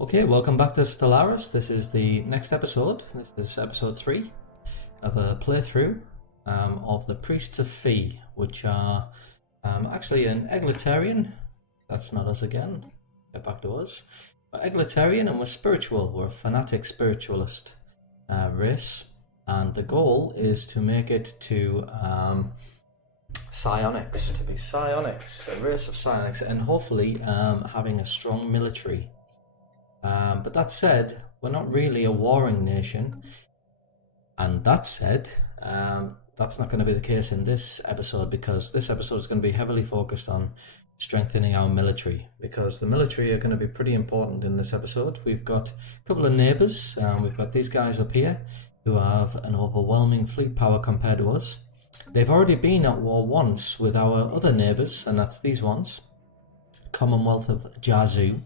Okay, welcome back to Stellaris. This is the next episode. This is episode 3 of a playthrough of the Priests of Fee, which are actually an egalitarian. That's not us again. Get back to us. We're egalitarian and we're spiritual. We're a fanatic spiritualist race. And the goal is to make it to Psionics. To be Psionics, a race of Psionics, and hopefully having a strong military. But that said, we're not really a warring nation. And that said, that's not going to be the case in this episode, because this episode is going to be heavily focused on strengthening our military, because the military are going to be pretty important in this episode. We've got a couple of neighbours. We've got these guys up here who have an overwhelming fleet power compared to us. They've already been at war once with our other neighbours, and that's these ones, Commonwealth of Jazu.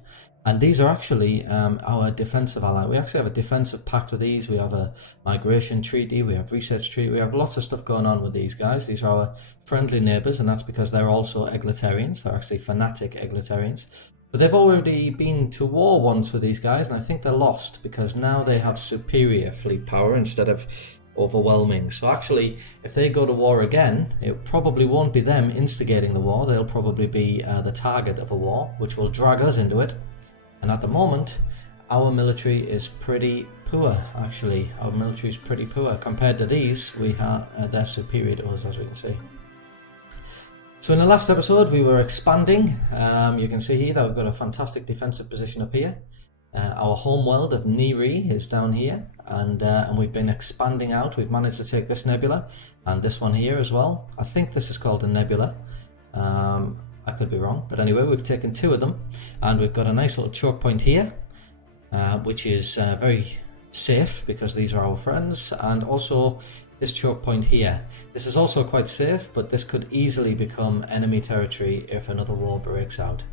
And these are actually our defensive ally. We actually have a defensive pact with these. We have a migration treaty. We have research treaty. We have lots of stuff going on with these guys. These are our friendly neighbours, and that's because they're also egalitarians. They're actually fanatic egalitarians. But they've already been to war once with these guys, and I think they're lost because now they have superior fleet power instead of overwhelming. So actually, if they go to war again, it probably won't be them instigating the war. They'll probably be the target of a war, which will drag us into it. And at the moment, our military is pretty poor, actually. Our military is pretty poor. Compared to these, they're superior to us, as we can see. So in the last episode, we were expanding. You can see here that we've got a fantastic defensive position up here. Our homeworld of Neri is down here, and we've been expanding out. We've managed to take this nebula, and this one here as well. I think this is called a nebula. I could be wrong, but anyway, we've taken 2 of them, and we've got a nice little choke point here, which is very safe because these are our friends, and also this choke point here. This is also quite safe, but this could easily become enemy territory if another war breaks out.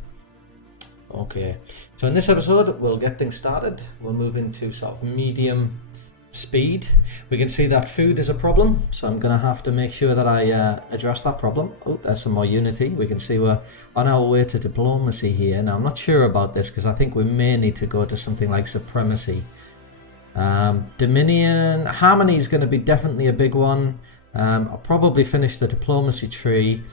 Okay, so in this episode, we'll get things started. We'll move into sort of medium speed. We can see that food is a problem, so I'm going to have to make sure that I address that problem. Oh, there's some more unity. We can see we're on our way to diplomacy here. Now, I'm not sure about this because I think we may need to go to something like supremacy. Dominion, harmony is going to be definitely a big one. I'll probably finish the diplomacy tree.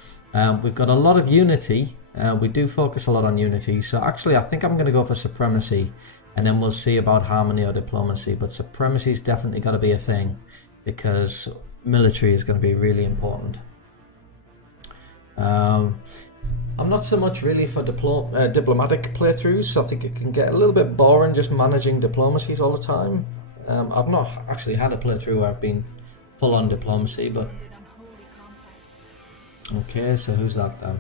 We've got a lot of unity. We do focus a lot on unity, so actually I think I'm going to go for supremacy, and then we'll see about harmony or diplomacy. But supremacy's definitely got to be a thing, because military is going to be really important. I'm not so much really for diplomatic playthroughs. I think it can get a little bit boring just managing diplomacies all the time. I've not actually had a playthrough where I've been full on diplomacy, but... Okay, so who's that then?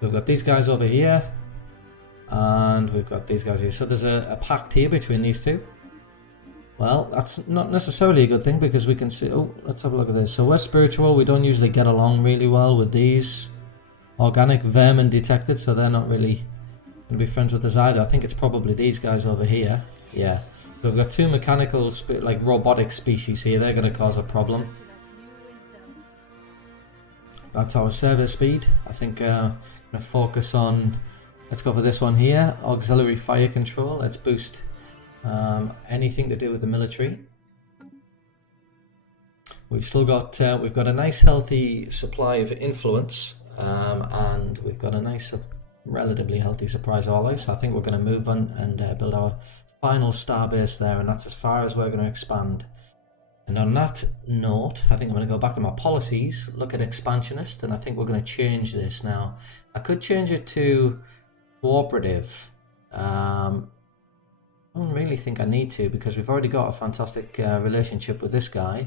We've got these guys over here, and we've got these guys here. So there's a pact here between these two. Well, that's not necessarily a good thing, because we can see... Oh, let's have a look at this. So we're spiritual. We don't usually get along really well with these. Organic vermin detected, so they're not really going to be friends with us either. I think it's probably these guys over here. Yeah. So we've got 2 mechanical, like robotic species here. They're going to cause a problem. That's our server speed. I think I'm going to focus on... Let's go for this one here. Auxiliary fire control. Let's boost anything to do with the military. We've still got we've got a nice healthy supply of influence, and we've got a nice relatively healthy supply of alloys. So I think we're going to move on and build our final starbase there, and that's as far as we're going to expand. And on that note, I think I'm going to go back to my policies, look at expansionist, and I think we're going to change this now. I could change it to cooperative. I don't really think I need to, because we've already got a fantastic relationship with this guy.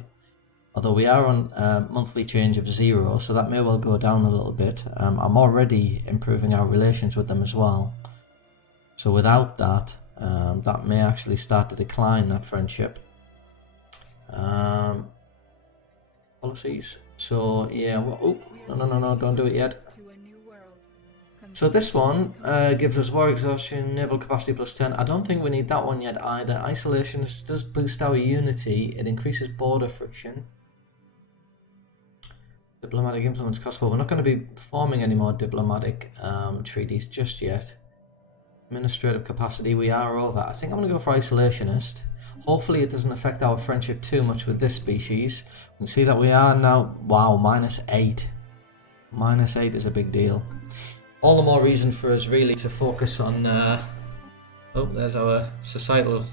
Although we are on monthly change of 0, so that may well go down a little bit. I'm already improving our relations with them as well. So without that, that may actually start to decline, that friendship. Policies. So yeah, well, oh, no, don't do it yet. So this one gives us war exhaustion, naval capacity +10. I don't think we need that one yet either. Isolation does boost our unity. It increases border friction. Diplomatic influence cost. Well, we're not going to be forming any more diplomatic treaties just yet. Administrative capacity, we are over. I think I'm going to go for isolationist. Hopefully it doesn't affect our friendship too much with this species. We can see that we are now, wow, -8. -8 is a big deal. All the more reason for us really to focus on, oh, there's our societal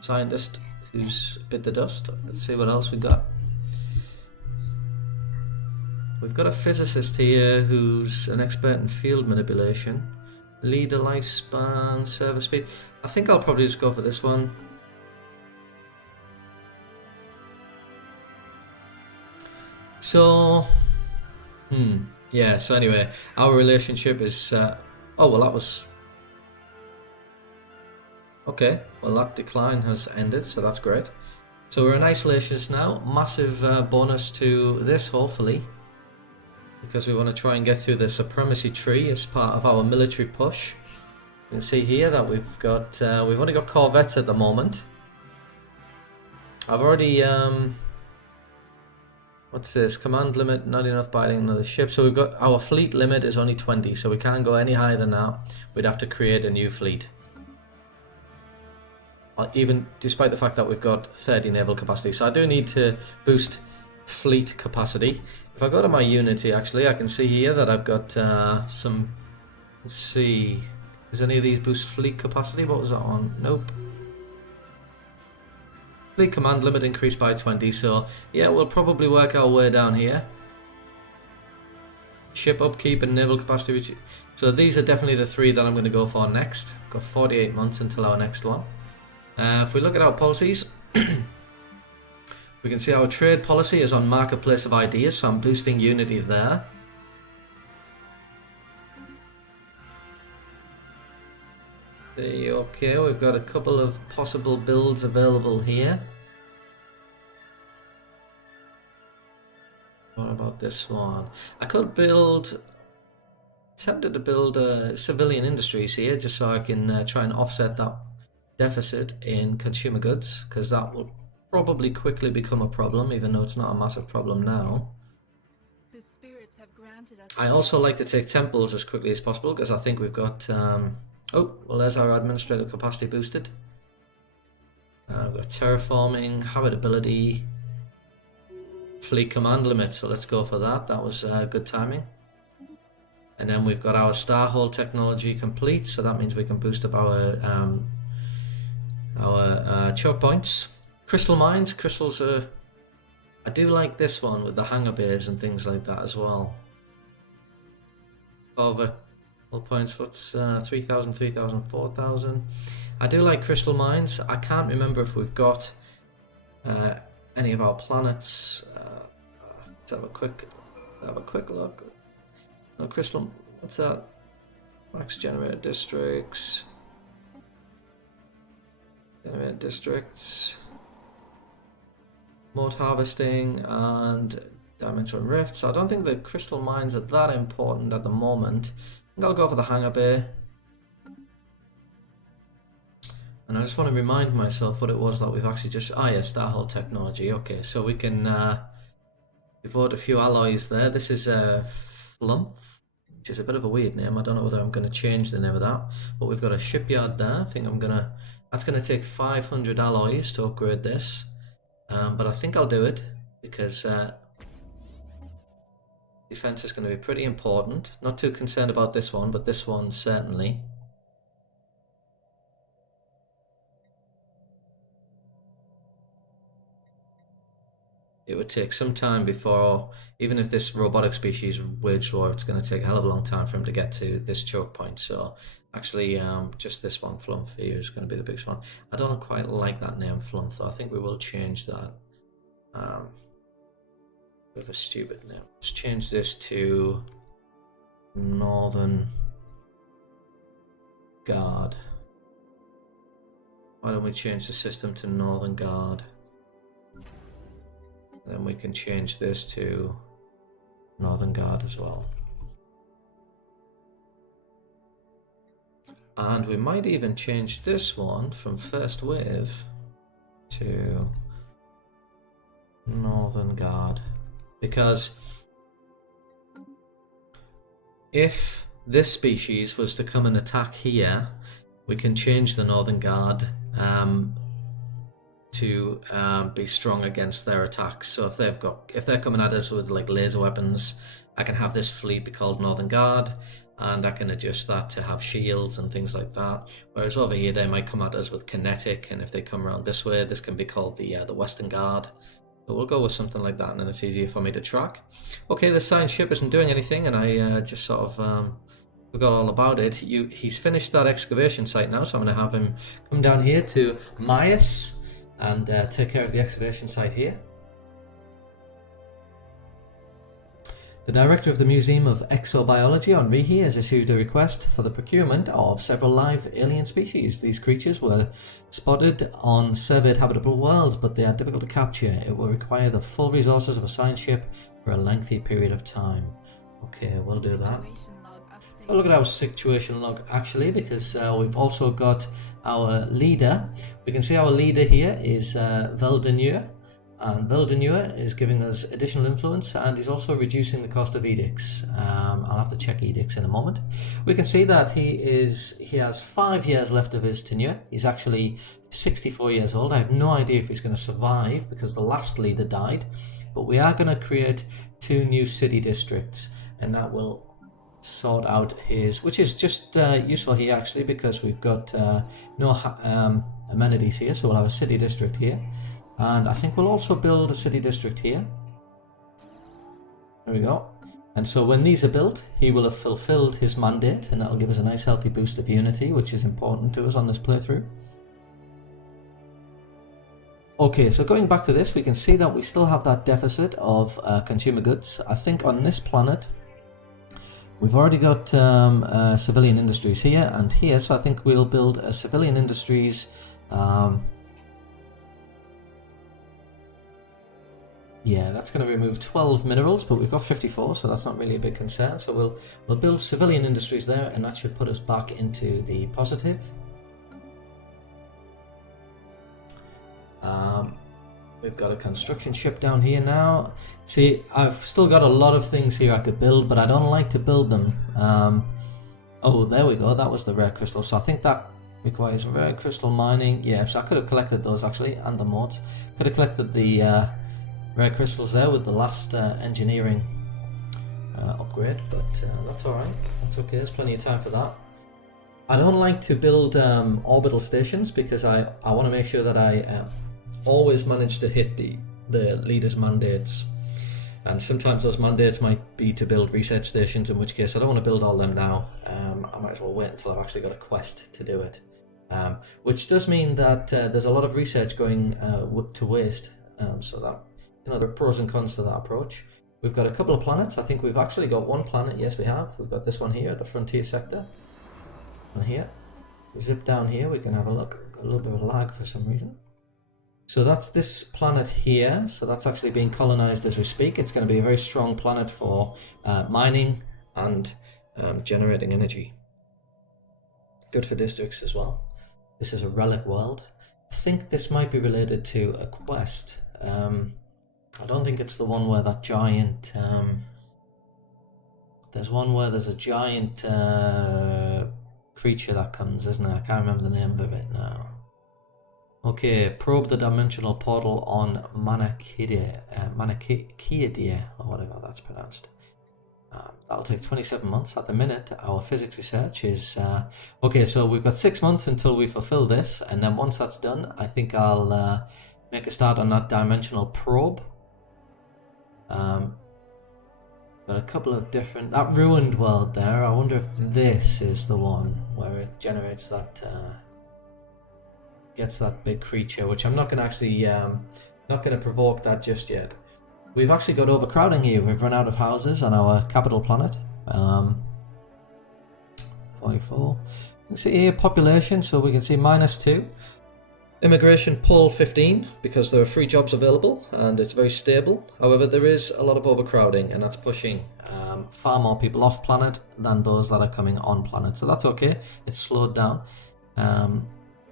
scientist who's bit the dust. Let's see what else we got. We've got a physicist here who's an expert in field manipulation. Leader lifespan, server speed. I think I'll probably just go for this one. So, yeah, so anyway, our relationship is, oh, well, that was, okay, well, that decline has ended, so that's great. So we're an isolationist now, massive bonus to this, hopefully, because we want to try and get through the supremacy tree as part of our military push. You can see here that we've got, we've only got corvettes at the moment. I've already, what's this? Command limit, not enough biting another ship. So we've got, our fleet limit is only 20, so we can't go any higher than that. We'd have to create a new fleet. Even despite the fact that we've got 30 naval capacity. So I do need to boost fleet capacity. If I go to my Unity, actually, I can see here that I've got some, let's see, is any of these boost fleet capacity? What was that on? Nope. Fleet command limit increased by 20, so yeah, we'll probably work our way down here. Ship upkeep and naval capacity. So these are definitely the three that I'm going to go for next. Got 48 months until our next one. If we look at our policies, we can see our trade policy is on marketplace of ideas, so I'm boosting Unity there. Okay, we've got a couple of possible builds available here. What about this one? I could build, tempted to build civilian industries here, just so I can try and offset that deficit in consumer goods, because that will probably quickly become a problem, even though it's not a massive problem now. The spirits have granted us. I also like to take temples as quickly as possible, because I think we've got, oh, well, there's our administrative capacity boosted. We've got terraforming, habitability, fleet command limit, so let's go for that. That was good timing. And then we've got our starhole technology complete, so that means we can boost up our choke points. Crystal mines, crystals are, I do like this one with the hangar bays and things like that as well. Over all points, what's 3,000, 3,000, 4,000. I do like crystal mines. I can't remember if we've got any of our planets. Let's have a quick look. No, crystal, what's that? Max generator districts. Generator districts. Mode harvesting and dimensional rift. So I don't think the crystal mines are that important at the moment. I think I'll go for the hangar bay. And I just want to remind myself what it was that we've actually just, yeah, starhole technology. Okay, so we can devote a few alloys there. This is Flumph, which is a bit of a weird name. I don't know whether I'm going to change the name of that, but we've got a shipyard there. I think that's going to take 500 alloys to upgrade this. But I think I'll do it because defense is going to be pretty important. Not too concerned about this one, but this one certainly. It would take some time before, even if this robotic species waged war, it's going to take a hell of a long time for him to get to this choke point. So actually, just this one, Flumph here, is going to be the biggest one. I don't quite like that name, Flumph, though. I think we will change that. Bit of a stupid name. Let's change this to Northern Guard. Why don't we change the system to Northern Guard? And then we can change this to Northern Guard as well. And we might even change this one from First Wave to Northern Guard. Because if this species was to come and attack here, we can change the Northern Guard to be strong against their attacks. So if they're coming at us with like laser weapons, I can have this fleet be called Northern Guard, and I can adjust that to have shields and things like that. Whereas over here they might come at us with kinetic, and if they come around this way, this can be called the Western Guard. So we'll go with something like that, and then it's easier for me to track. Okay, the science ship isn't doing anything, and I just sort of forgot all about it. He's finished that excavation site now, so I'm going to have him come down here to Myas and take care of the excavation site here. The director of the Museum of Exobiology on Rihi has issued a request for the procurement of several live alien species. These creatures were spotted on surveyed habitable worlds, but they are difficult to capture. It will require the full resources of a science ship for a lengthy period of time. Okay, we'll do that. So look at our situation log actually, because we've also got our leader. We can see our leader here is Veldenure. And Veldenure is giving us additional influence, and he's also reducing the cost of edicts. I'll have to check edicts in a moment. We can see that he has 5 years left of his tenure. He's actually 64 years old. I have no idea if he's going to survive because the last leader died. But we are going to create 2 new city districts, and that will sort out his, which is just useful here actually, because we've got no amenities here. So we'll have a city district here. And I think we'll also build a city district here. There we go. And so when these are built, he will have fulfilled his mandate, and that'll give us a nice healthy boost of unity, which is important to us on this playthrough. Okay, so going back to this, we can see that we still have that deficit of consumer goods. I think on this planet, we've already got civilian industries here and here, so I think we'll build a civilian industries. Yeah, that's going to remove 12 minerals, but we've got 54, so that's not really a big concern. So we'll build civilian industries there, and that should put us back into the positive. We've got a construction ship down here now. See, I've still got a lot of things here I could build, but I don't like to build them. Oh, there we go. That was the rare crystal. So I think that requires rare crystal mining. Yeah, so I could have collected those actually, and the mods. Could have collected the rare crystals there with the last engineering upgrade, but that's alright. That's okay. There's plenty of time for that. I don't like to build orbital stations because I want to make sure that I always manage to hit the leader's mandates, and sometimes those mandates might be to build research stations, in which case I don't want to build all them now. I might as well wait until I've actually got a quest to do it, which does mean that there's a lot of research going to waste, so that, you know, there are pros and cons to that approach. We've got a couple of planets. I think we've actually got one planet. Yes, we have. We've got this one here, the frontier sector. And here, we zip down here, we can have a look. A little bit of lag for some reason. So that's this planet here. So that's actually being colonized as we speak. It's going to be a very strong planet for mining and generating energy. Good for districts as well. This is a relic world. I think this might be related to a quest. I don't think it's the one where that giant... there's one where there's a giant creature that comes, isn't there? I can't remember the name of it now. Okay, probe the dimensional portal on Manichaedia, or whatever that's pronounced. That'll take 27 months. At the minute, our physics research is... okay, so we've got 6 months until we fulfill this, and then once that's done, I think I'll make a start on that dimensional probe. Got a couple of different... That ruined world there, I wonder if this is the one where it generates that... gets that big creature, which I'm not going to actually... not going to provoke that just yet. We've actually got overcrowding here. We've run out of houses on our capital planet. 44. You can see here population, so we can see -2. Immigration pool 15, because there are free jobs available and it's very stable. However, there is a lot of overcrowding, and that's pushing far more people off planet than those that are coming on planet. So that's okay. It's slowed down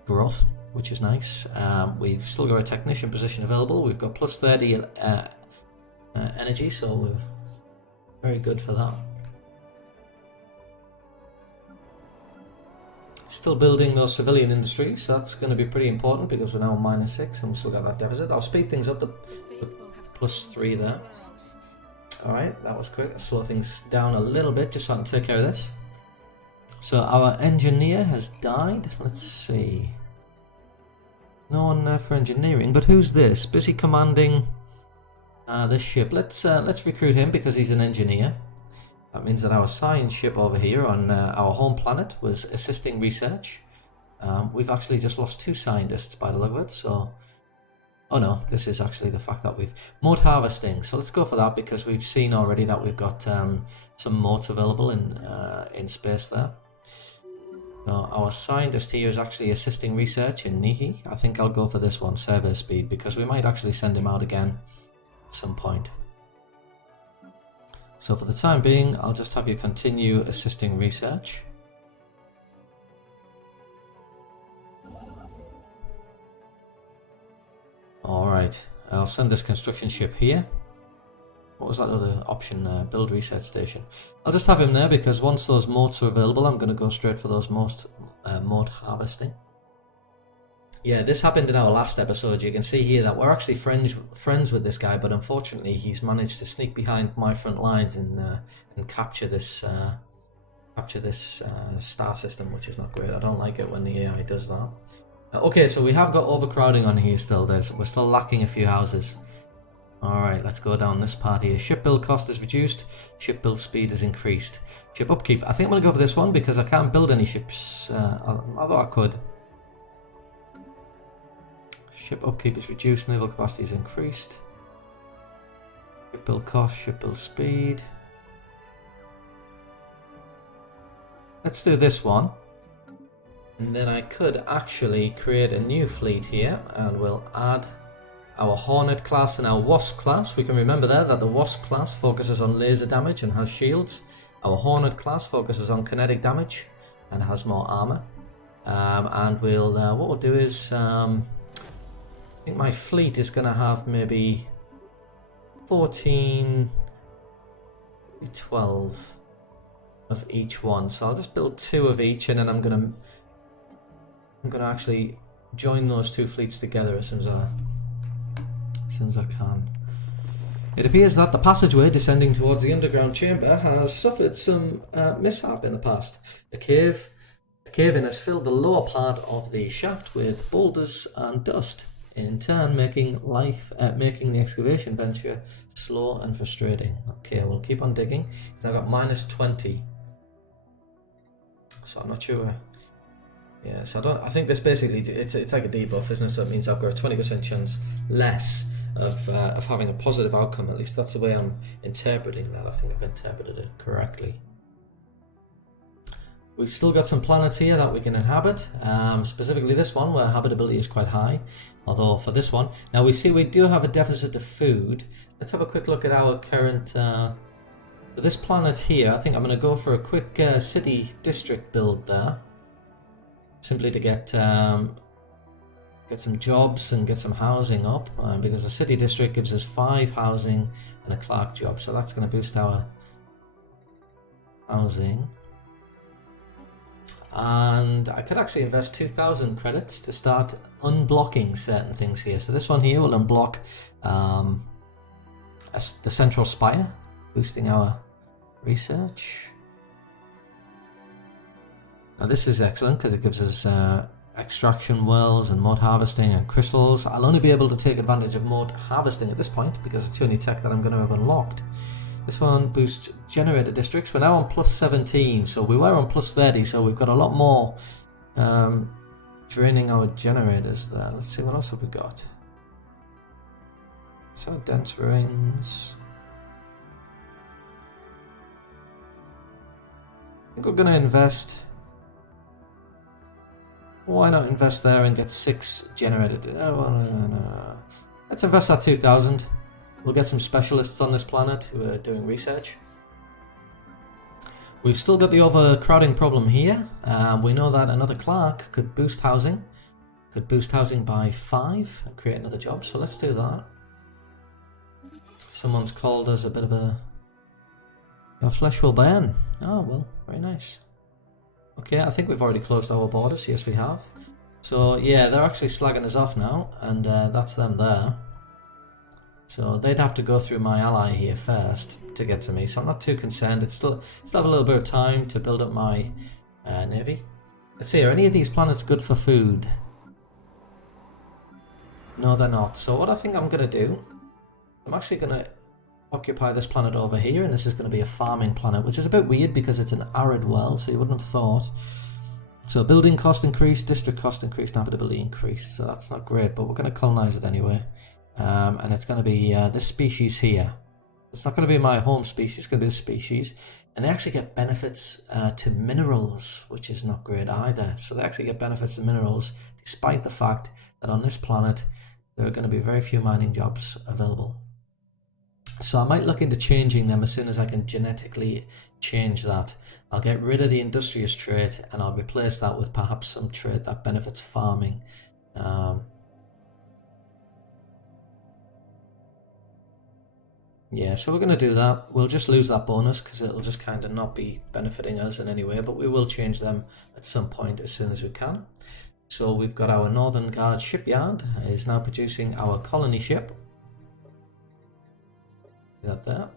growth, which is nice. We've still got a technician position available. We've got plus 30 energy, so we're very good for that. still building those civilian industries, so that's going to be pretty important because we're now -6 and we've still got that deficit. I'll speed things up to +3 there. Alright, that was quick. I'll slow things down a little bit just so I can take care of this. So our engineer has died. Let's see. No one there for engineering, but who's this? Busy commanding this ship. Let's recruit him because he's an engineer. That means that our science ship over here on our home planet was assisting research. We've actually just lost 2 scientists by the look of it, so... Oh no, this is actually the fact that we've... Mote harvesting, so let's go for that because we've seen already that we've got some motes available in space there. So our scientist here is actually assisting research in Nihi. I think I'll go for this one, survey speed, because we might actually send him out again at some point. So for the time being, I'll just have you continue assisting research. Alright, I'll send this construction ship here. What was that other option there? Build research station. I'll just have him there because once those motes are available, I'm going to go straight for those mote harvesting. Yeah, this happened in our last episode. You can see here that we're actually friends with this guy, but unfortunately he's managed to sneak behind my front lines and capture this star system, which is not great. I don't like it when the AI does that. Okay, so we have got overcrowding on here still. We're still lacking a few houses. Alright, let's go down this part here. Ship build cost is reduced. Ship build speed is increased. Ship upkeep. I think I'm going to go for this one because I can't build any ships. Although I could. Ship upkeep is reduced. Naval capacity is increased. Ship build cost. Ship build speed. Let's do this one. And then I could actually create a new fleet here. And we'll add... our Hornet class and our Wasp class. We can remember there that the Wasp class focuses on laser damage and has shields. Our Hornet class focuses on kinetic damage and has more armor. And we'll what we'll do is I think my fleet is going to have maybe 14, 12 of each one. So I'll just build 2 of each, and then I'm gonna actually join those 2 fleets together as soon as I can. It appears that the passageway descending towards the underground chamber has suffered some mishap in the past. A cave-in has filled the lower part of the shaft with boulders and dust, in turn making the excavation venture slow and frustrating. Okay, we'll keep on digging. I've got -20, so I'm not sure. Yeah, so I think this basically it's like a debuff, isn't it? So it means I've got a 20% chance less of having a positive outcome. At least that's the way I'm interpreting that. I think I've interpreted it correctly. We've still got some planets here that we can inhabit, specifically this one where habitability is quite high. Although for this one, now we see we do have a deficit of food. Let's have a quick look at our current. For this planet here, I think I'm going to go for a quick city district build there. Simply to get some jobs and get some housing up, because the city district gives us 5 housing and a clerk job, so that's going to boost our housing. And I could actually invest 2,000 credits to start unblocking certain things here. So this one here will unblock the central spire, boosting our research. Now this is excellent because it gives us extraction wells and mote harvesting and crystals. I'll only be able to take advantage of mote harvesting at this point because it's the only tech that I'm going to have unlocked. This one boosts generator districts. We're now on +17, so we were on +30, so we've got a lot more draining our generators there. Let's see, what else have we got? So dense rings. I think we're going to invest. Why not invest there and get 6 generated? Oh, well, no. Let's invest that 2,000. We'll get some specialists on this planet who are doing research. We've still got the overcrowding problem here. We know that another clerk could boost housing. Could boost housing by 5 and create another job. So let's do that. Someone's called us a bit of a... Your flesh will burn. Oh, well, very nice. Okay, I think we've already closed our borders. Yes, we have. So yeah, they're actually slagging us off now, and that's them there. So they'd have to go through my ally here first to get to me. So I'm not too concerned. It's still have a little bit of time to build up my navy. Let's see, are any of these planets good for food? No, they're not. So what I think I'm going to do, I'm actually going to occupy this planet over here, and this is going to be a farming planet, which is a bit weird because it's an arid world, so you wouldn't have thought. So building cost increase, district cost increase, and habitability increase. So that's not great, but we're going to colonize it anyway. And it's going to be this species here. It's not going to be my home species, it's going to be this species. And they actually get benefits to minerals, which is not great either. So they actually get benefits to minerals, despite the fact that on this planet, there are going to be very few mining jobs available. So I might look into changing them as soon as I can genetically change that. I'll get rid of the industrious trait and I'll replace that with perhaps some trait that benefits farming. Yeah, so we're going to do that. We'll just lose that bonus because it'll just kind of not be benefiting us in any way, but we will change them at some point as soon as we can. So we've got our Northern Guard shipyard is now producing our colony ship. That there.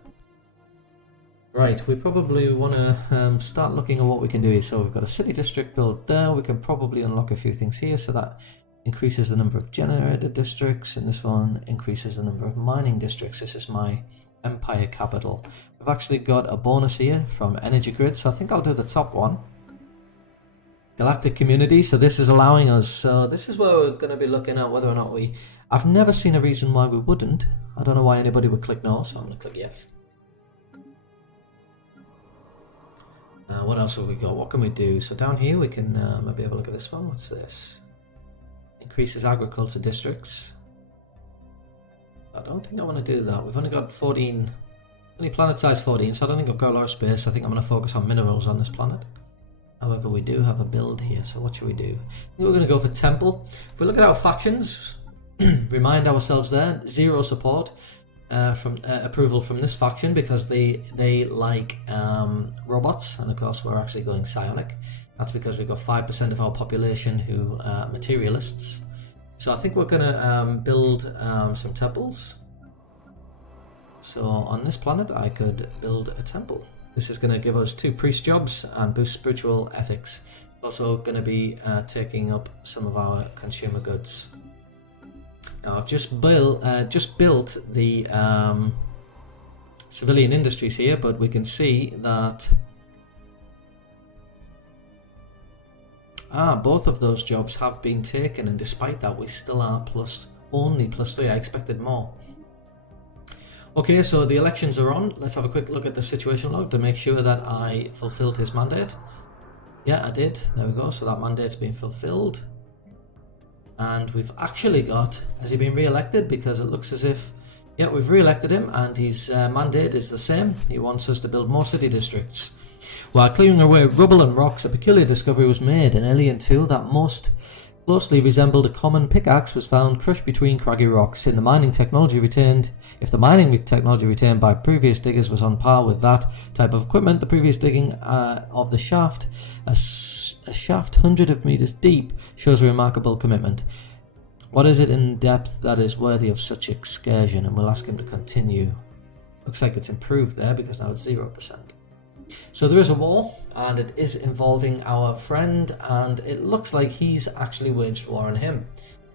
Right, we probably want to start looking at what we can do here. So we've got a city district built there. We can probably unlock a few things here. So that increases the number of generator districts, and this one increases the number of mining districts. This is my empire capital. We've actually got a bonus here from energy grid, so I think I'll do the top one. Galactic Community, so this is allowing us, so this is where we're going to be looking at whether or not I've never seen a reason why we wouldn't. I don't know why anybody would click no, so I'm going to click yes. What else have we got? What can we do? So down here we can maybe have a look at this one. What's this? Increases agriculture districts. I don't think I want to do that. We've only got 14, only planet size 14, so I don't think I've got a lot of space. I think I'm going to focus on minerals on this planet. However, we do have a build here, so what should we do? I think we're going to go for Temple. If we look at our factions, remind ourselves there, zero support from approval from this faction because they like robots, and of course we're actually going psionic. That's because we've got 5% of our population who are materialists. So I think we're going to build some temples. So on this planet I could build a temple. This is going to give us 2 priest jobs and boost spiritual ethics. Also going to be taking up some of our consumer goods. Now I've just built the civilian industries here, but we can see that both of those jobs have been taken, and despite that we still are only +3. I expected more. Okay, so the elections are on. Let's have a quick look at the situation log to make sure that I fulfilled his mandate. Yeah, I did. There we go. So that mandate's been fulfilled. And we've actually got, has he been re-elected? Because it looks as if, yeah, we've re-elected him and his mandate is the same. He wants us to build more city districts. While clearing away rubble and rocks, a peculiar discovery was made. An alien tool that most closely resembled a common pickaxe was found crushed between craggy rocks. If the mining technology retained by previous diggers was on par with that type of equipment, the previous digging of the shaft, a shaft hundreds of meters deep, shows a remarkable commitment. What is it in depth that is worthy of such excursion? And we'll ask him to continue. Looks like it's improved there because now it's 0%. So there is a war, and it is involving our friend, and it looks like he's actually waged war on him.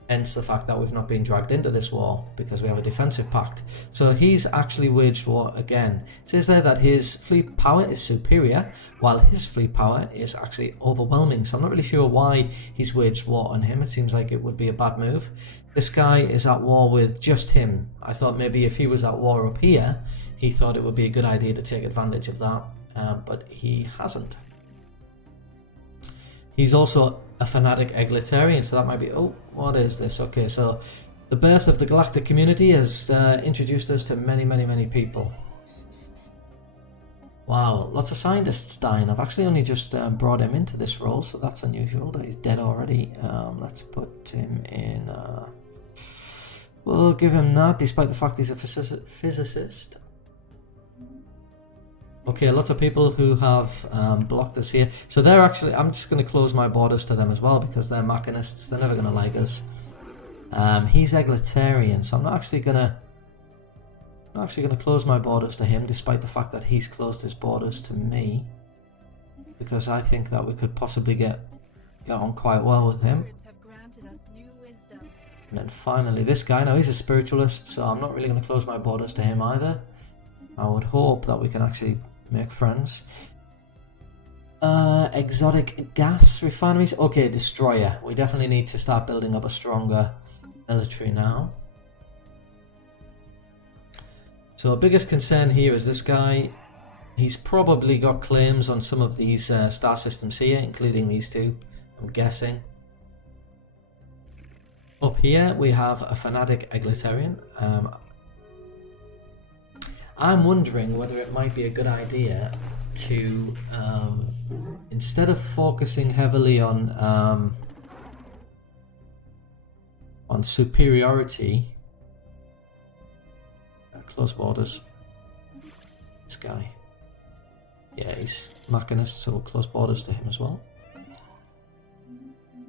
Hence the fact that we've not been dragged into this war, because we have a defensive pact. So he's actually waged war again. It says there that his fleet power is superior, while his fleet power is actually overwhelming. So I'm not really sure why he's waged war on him. It seems like it would be a bad move. This guy is at war with just him. I thought maybe if he was at war up here, he thought it would be a good idea to take advantage of that. But he hasn't. He's also a fanatic egalitarian, so that might be... Oh, what is this? Okay, so the birth of the Galactic Community has introduced us to many, many, many people. Wow, lots of scientists dying. I've actually only just brought him into this role, so that's unusual that he's dead already. Let's put him in... We'll give him that, despite the fact he's a physicist. Okay, lots of people who have blocked us here. So they're actually, I'm just going to close my borders to them as well because they're machinists. They're never going to like us. He's egalitarian, so I'm not actually going to close my borders to him, despite the fact that he's closed his borders to me, because I think that we could possibly get on quite well with him. Spirits have granted us new wisdom. And then finally, this guy, now he's a spiritualist, so I'm not really going to close my borders to him either. I would hope that we can actually make friends. Exotic gas refineries. Okay, destroyer. We definitely need to start building up a stronger military now. So our biggest concern here is this guy. He's probably got claims on some of these star systems here, including these two, I'm guessing. Up here we have a fanatic egalitarian. I'm wondering whether it might be a good idea to, instead of focusing heavily on superiority, close borders. This guy, yeah, he's machinist, so we'll close borders to him as well.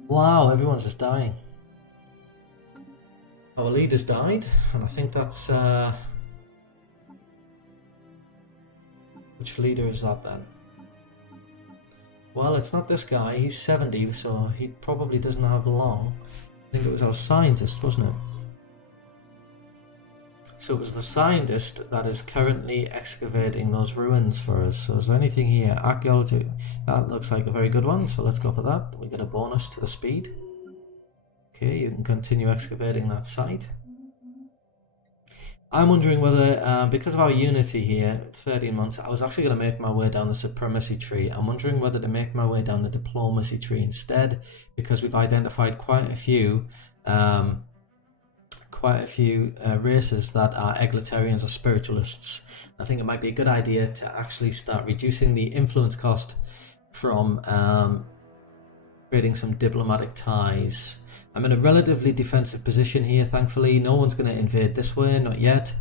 Wow, everyone's just dying. Our leaders died, and I think that's which leader is that then? Well, it's not this guy. He's 70, so he probably doesn't have long. I think it was our scientist, wasn't it? So it was the scientist that is currently excavating those ruins for us. So is there anything here? Archaeology. That looks like a very good one, so let's go for that. We get a bonus to the speed. Okay, you can continue excavating that site. I'm wondering whether, because of our unity here, 13 months, I was actually going to make my way down the supremacy tree. I'm wondering whether to make my way down the diplomacy tree instead, because we've identified quite a few races that are egalitarians or spiritualists. I think it might be a good idea to actually start reducing the influence cost from creating some diplomatic ties. I'm in a relatively defensive position here, thankfully. No one's going to invade this way, not yet.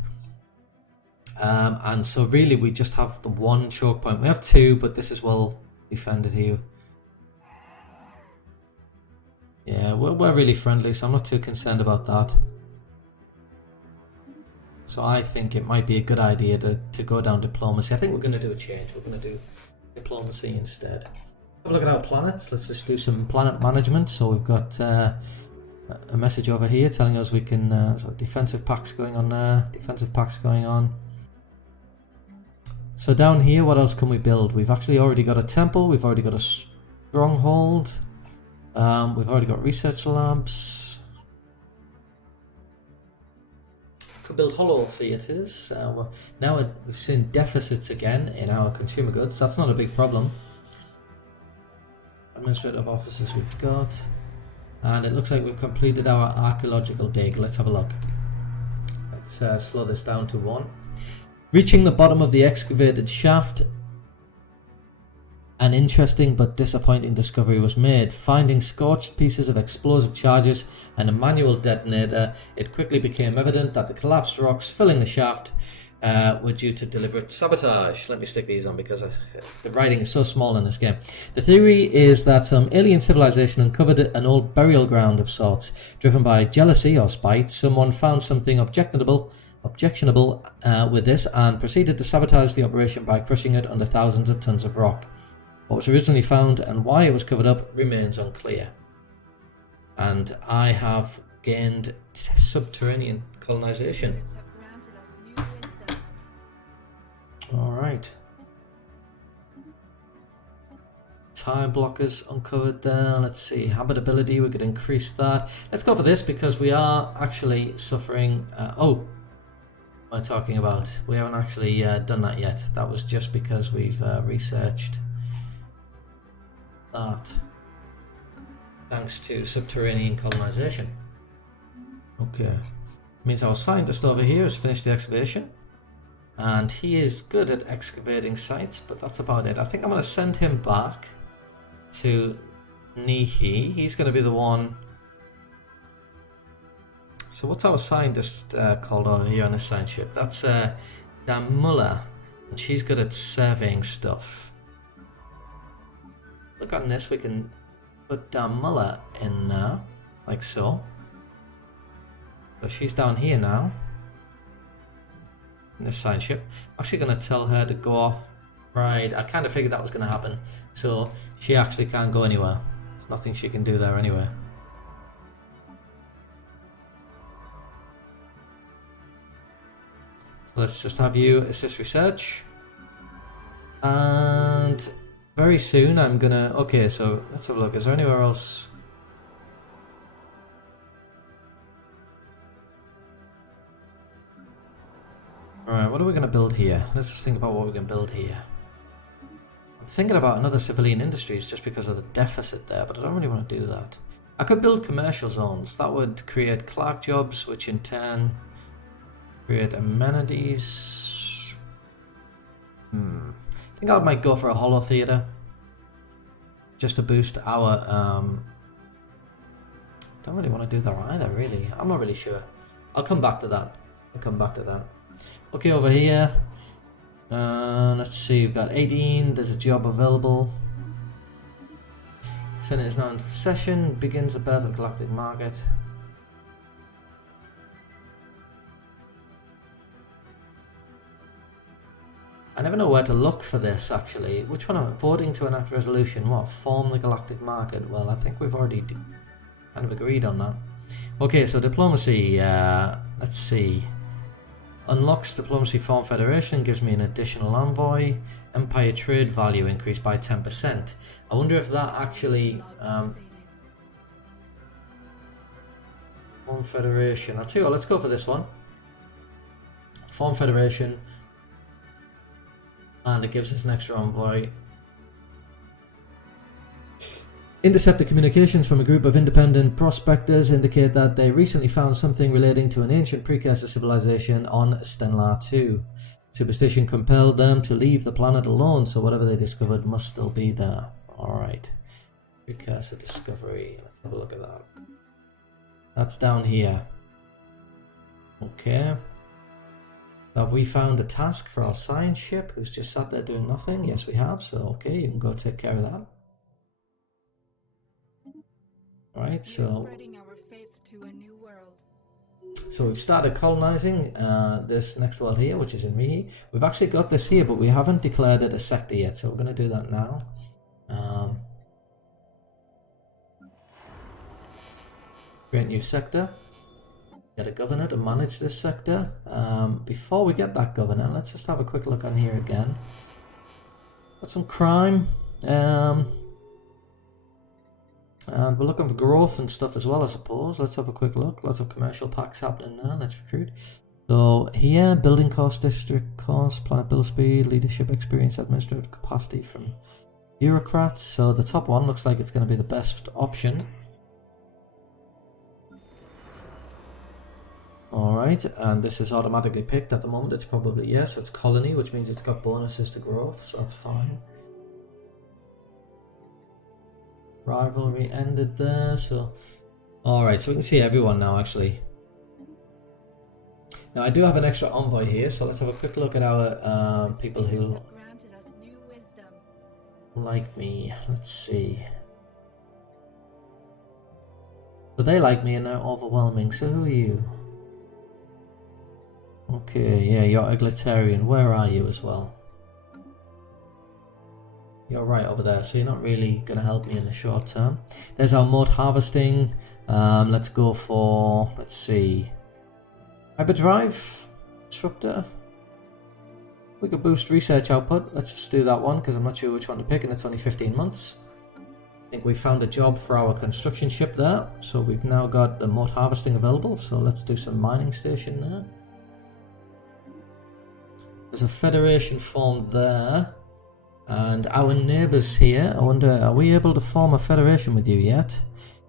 And so really we just have the one choke point. We have two, but this is well defended here. Yeah, we're really friendly, so I'm not too concerned about that. So I think it might be a good idea to go down diplomacy. I think we're going to do a change. We're going to do diplomacy instead. Have a look at our planets. Let's just do some planet management. So we've got a message over here telling us we can so defensive packs going on there, defensive packs going on. So down here, what else can we build? We've actually already got a temple. We've already got a stronghold. We've already got research labs. Could build hollow theatres. Now we've seen deficits again in our consumer goods. That's not a big problem. Administrative offices we've got, and it looks like we've completed our archaeological dig. Let's have a look. Let's slow this down to 1. Reaching the bottom of the excavated shaft, an interesting but disappointing discovery was made. Finding scorched pieces of explosive charges and a manual detonator, it quickly became evident that the collapsed rocks filling the shaft were due to deliberate sabotage. Let me stick these on because the writing is so small in this game. The theory is that some alien civilization uncovered an old burial ground of sorts. Driven by jealousy or spite, someone found something objectionable with this and proceeded to sabotage the operation by crushing it under thousands of tons of rock. What was originally found and why it was covered up remains unclear. And I have gained subterranean colonization. Alright. Time blockers uncovered there. Let's see. Habitability, we could increase that. Let's go for this because we are actually suffering. What am I talking about? We haven't actually done that yet. That was just because we've researched that. Thanks to subterranean colonization. Okay. Means our scientist over here has finished the excavation. And he is good at excavating sites, but that's about it. I think I'm going to send him back to Nihi. He's going to be the one. So what's our scientist called over here on this science ship? That's Damula. And she's good at surveying stuff. Look on this, we can put Muller in there, like so. So she's down here now. In this science ship. I'm actually going to tell her to go off. Right, I kind of figured that was going to happen. So she actually can't go anywhere. There's nothing she can do there anyway. So let's just have you assist research. And very soon I'm going to... Okay, so let's have a look. Is there anywhere else... Alright, what are we going to build here? Let's just think about what we can build here. I'm thinking about another civilian industries just because of the deficit there, but I don't really want to do that. I could build commercial zones. That would create clerk jobs, which in turn create amenities. I think I might go for a holo theatre. Just to boost our... Don't really want to do that either, really. I'm not really sure. I'll come back to that. Okay, over here, let's see, we've got 18, there's a job available. Senate is now in session, begins the birth of Galactic Market. I never know where to look for this, actually. Which one am I voting to enact resolution? What, form the Galactic Market? Well, I think we've already kind of agreed on that. Okay, so diplomacy, let's see. Unlocks diplomacy form federation, gives me an additional envoy. Empire trade value increased by 10%. I wonder if that actually form federation. I'll tell you what, let's go for this one. Form federation, and it gives us an extra envoy. Intercepted communications from a group of independent prospectors indicate that they recently found something relating to an ancient precursor civilization on Stellar 2. Superstition compelled them to leave the planet alone, so whatever they discovered must still be there. Alright. Precursor discovery. Let's have a look at that. That's down here. Okay. Have we found a task for our science ship who's just sat there doing nothing? Yes, we have, so okay, you can go take care of that. Right, so we've started colonizing this next world here, which is in Rihi. We've actually got this here, but we haven't declared it a sector yet, so we're going to do that now. Create new sector. Get a governor to manage this sector. Before we get that governor, let's just have a quick look on here again. Got some crime. And we're looking for growth and stuff as well, I suppose. Let's have a quick look. Lots of commercial packs happening now. Let's recruit. So here, building cost, district cost, planet build speed, leadership experience, administrative capacity from bureaucrats. So the top one looks like it's going to be the best option. Alright, and this is automatically picked at the moment. It's probably yes, so it's colony, which means it's got bonuses to growth, so that's fine. Rivalry ended there, so... Alright, so we can see everyone now, actually. Now, I do have an extra envoy here, so let's have a quick look at our people who like me. Let's see. So they like me and they're overwhelming, so who are you? Okay, yeah, you're egalitarian. Where are you as well? You're right over there, so you're not really going to help me in the short term. There's our mode harvesting. Let's go for, let's see, hyperdrive disruptor. We could boost research output. Let's just do that one because I'm not sure which one to pick, and it's only 15 months. I think we found a job for our construction ship there, so we've now got the mode harvesting available. So let's do some mining station there. There's a federation formed there. And our neighbours here, I wonder, are we able to form a federation with you yet?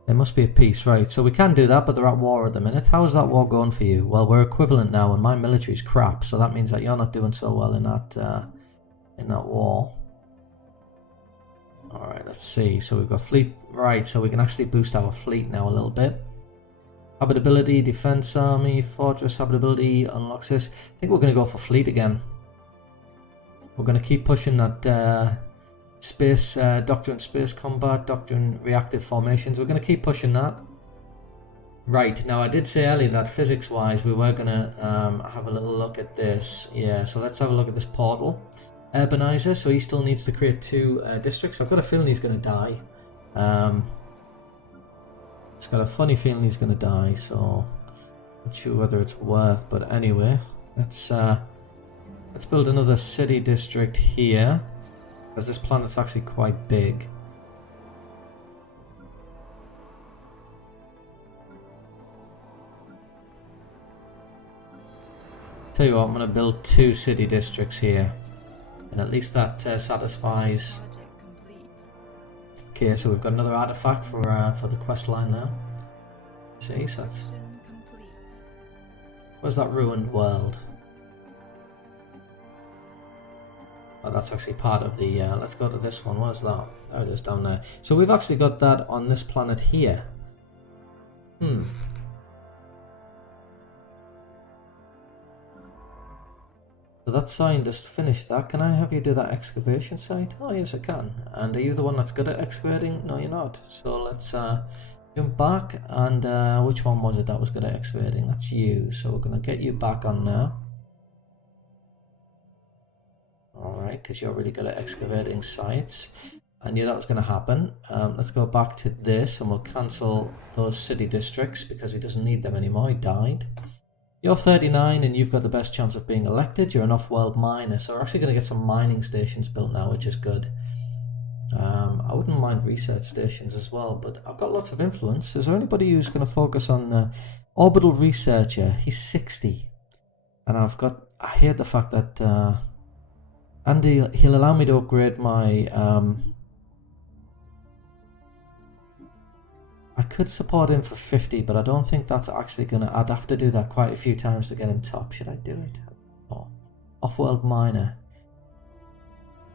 There must be a peace, right, so we can do that, but they're at war at the minute. How is that war going for you? Well, we're equivalent now, and my military's crap, so that means that you're not doing so well in that war. Alright, let's see, so we've got fleet, right, so we can actually boost our fleet now a little bit. Habitability, defense army, fortress habitability, unlocks this. I think we're going to go for fleet again. We're going to keep pushing that space doctrine, space combat, doctrine, reactive formations. We're going to keep pushing that. Right, now I did say earlier that physics-wise we were going to have a little look at this. Yeah, so let's have a look at this portal. Urbanizer, so he still needs to create 2 districts. I've got a feeling he's going to die. It's got a funny feeling he's going to die, so not sure whether it's worth. But anyway, let's build another city district here, because this planet's actually quite big. Tell you what, I'm going to build 2 city districts here, and at least that satisfies. Project complete. Okay, so we've got another artifact for the quest line now. See, so that's. Mission complete. Where's that ruined world? Oh, that's actually part of the. Let's go to this one. Where's that? There it is down there. So we've actually got that on this planet here. So that scientist finished that. Can I have you do that excavation site? Oh yes, I can. And are you the one that's good at excavating? No, you're not. So let's jump back, and which one was it that was good at excavating? That's you. So we're going to get you back on now. Alright, because you're really good at excavating sites. I knew that was going to happen. Let's go back to this, and we'll cancel those city districts because he doesn't need them anymore. He died. You're 39 and you've got the best chance of being elected. You're an off-world miner, so we're actually going to get some mining stations built now, which is good. I wouldn't mind research stations as well, but I've got lots of influence. Is there anybody who's going to focus on orbital researcher? He's 60, and I hate the fact that and he'll allow me to upgrade my. I could support him for 50, but I don't think that's actually going to. I'd have to do that quite a few times to get him top. Should I do it? Oh, off-world miner.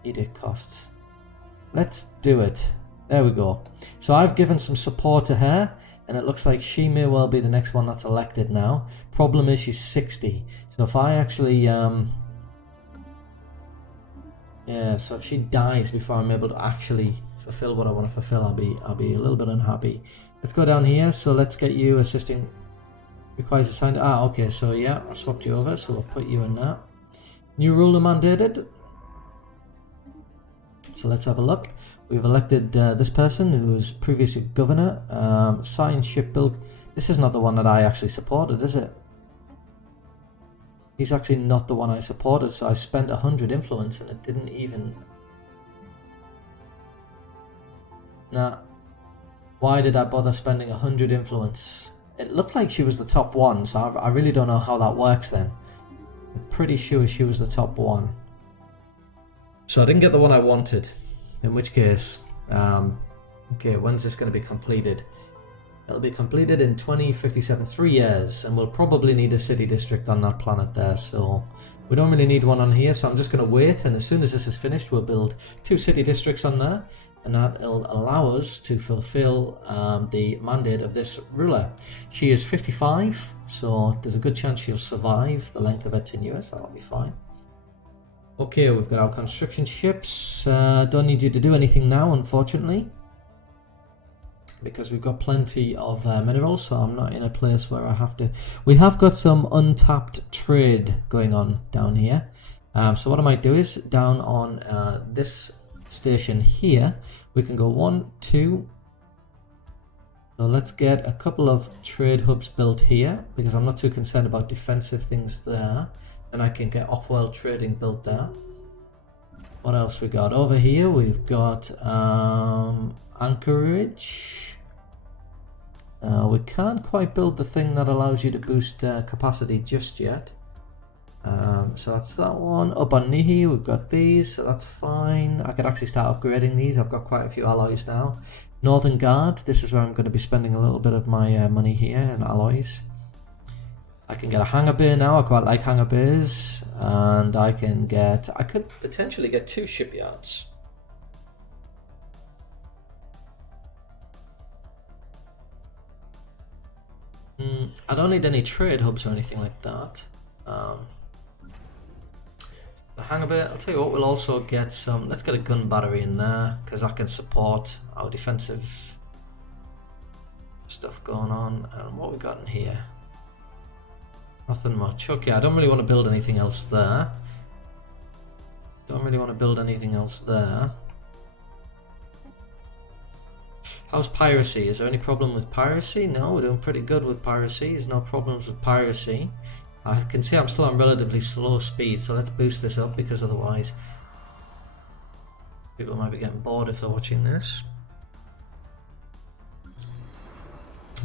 Edict costs. Let's do it. There we go. So I've given some support to her, and it looks like she may well be the next one that's elected now. Problem is she's 60. So if I actually yeah, so if she dies before I'm able to actually fulfill what I want to fulfill, I'll be a little bit unhappy. Let's go down here. So let's get you assisting. Requires assigned. Okay. So yeah, I swapped you over. So we'll put you in that. New ruler mandated. So let's have a look. We've elected this person who was previously governor. Science ship build. This is not the one that I actually supported, is it? He's actually not the one I supported, so I spent 100 influence and it didn't even. Nah. Why did I bother spending 100 influence? It looked like she was the top one, so I really don't know how that works then. I'm pretty sure she was the top one. So I didn't get the one I wanted. In which case, okay, when's this going to be completed? It'll be completed in 2057, 3 years, and we'll probably need a city district on that planet there, so we don't really need one on here, so I'm just going to wait, and as soon as this is finished, we'll build 2 city districts on there, and that'll allow us to fulfill the mandate of this ruler. She is 55, so there's a good chance she'll survive the length of her tenure, so that'll be fine. Okay, we've got our construction ships. Don't need you to do anything now, unfortunately, because we've got plenty of minerals, so I'm not in a place where I have to. We have got some untapped trade going on down here. So what I might do is down on this station here, we can go 1, 2. So let's get a couple of trade hubs built here, because I'm not too concerned about defensive things there. And I can get off-world trading built there. What else we got over here? We've got anchorage. We can't quite build the thing that allows you to boost capacity just yet. So that's that one. Up on Nihi, we've got these, so that's fine. I could actually start upgrading these. I've got quite a few alloys now. Northern Guard, this is where I'm going to be spending a little bit of my money here in alloys. I can get a hangar bay now. I quite like hangar bays, and I could potentially get 2 shipyards. I don't need any trade hubs or anything like that. But hang a bit, I'll tell you what, we'll also get some, let's get a gun battery in there, because that can support our defensive stuff going on. And what we got in here? Nothing much. Okay, I don't really want to build anything else there. How's Piracy? Is there any problem with Piracy? No, we're doing pretty good with Piracy. There's no problems with Piracy. I can see I'm still on relatively slow speed, so let's boost this up, because otherwise people might be getting bored if they're watching this.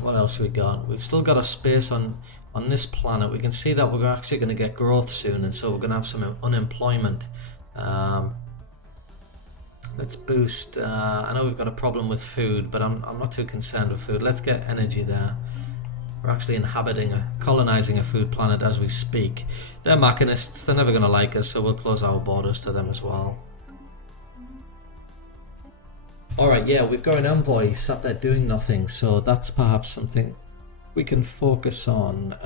What else we got? We've still got a space on this planet. We can see that we're actually going to get growth soon, and so we're going to have some unemployment. Let's boost. I know we've got a problem with food, but I'm not too concerned with food. Let's get energy there. We're actually colonizing a food planet as we speak. They're machinists. They're never going to like us, so we'll close our borders to them as well. Alright, yeah, we've got an envoy sat there doing nothing, so that's perhaps something we can focus on.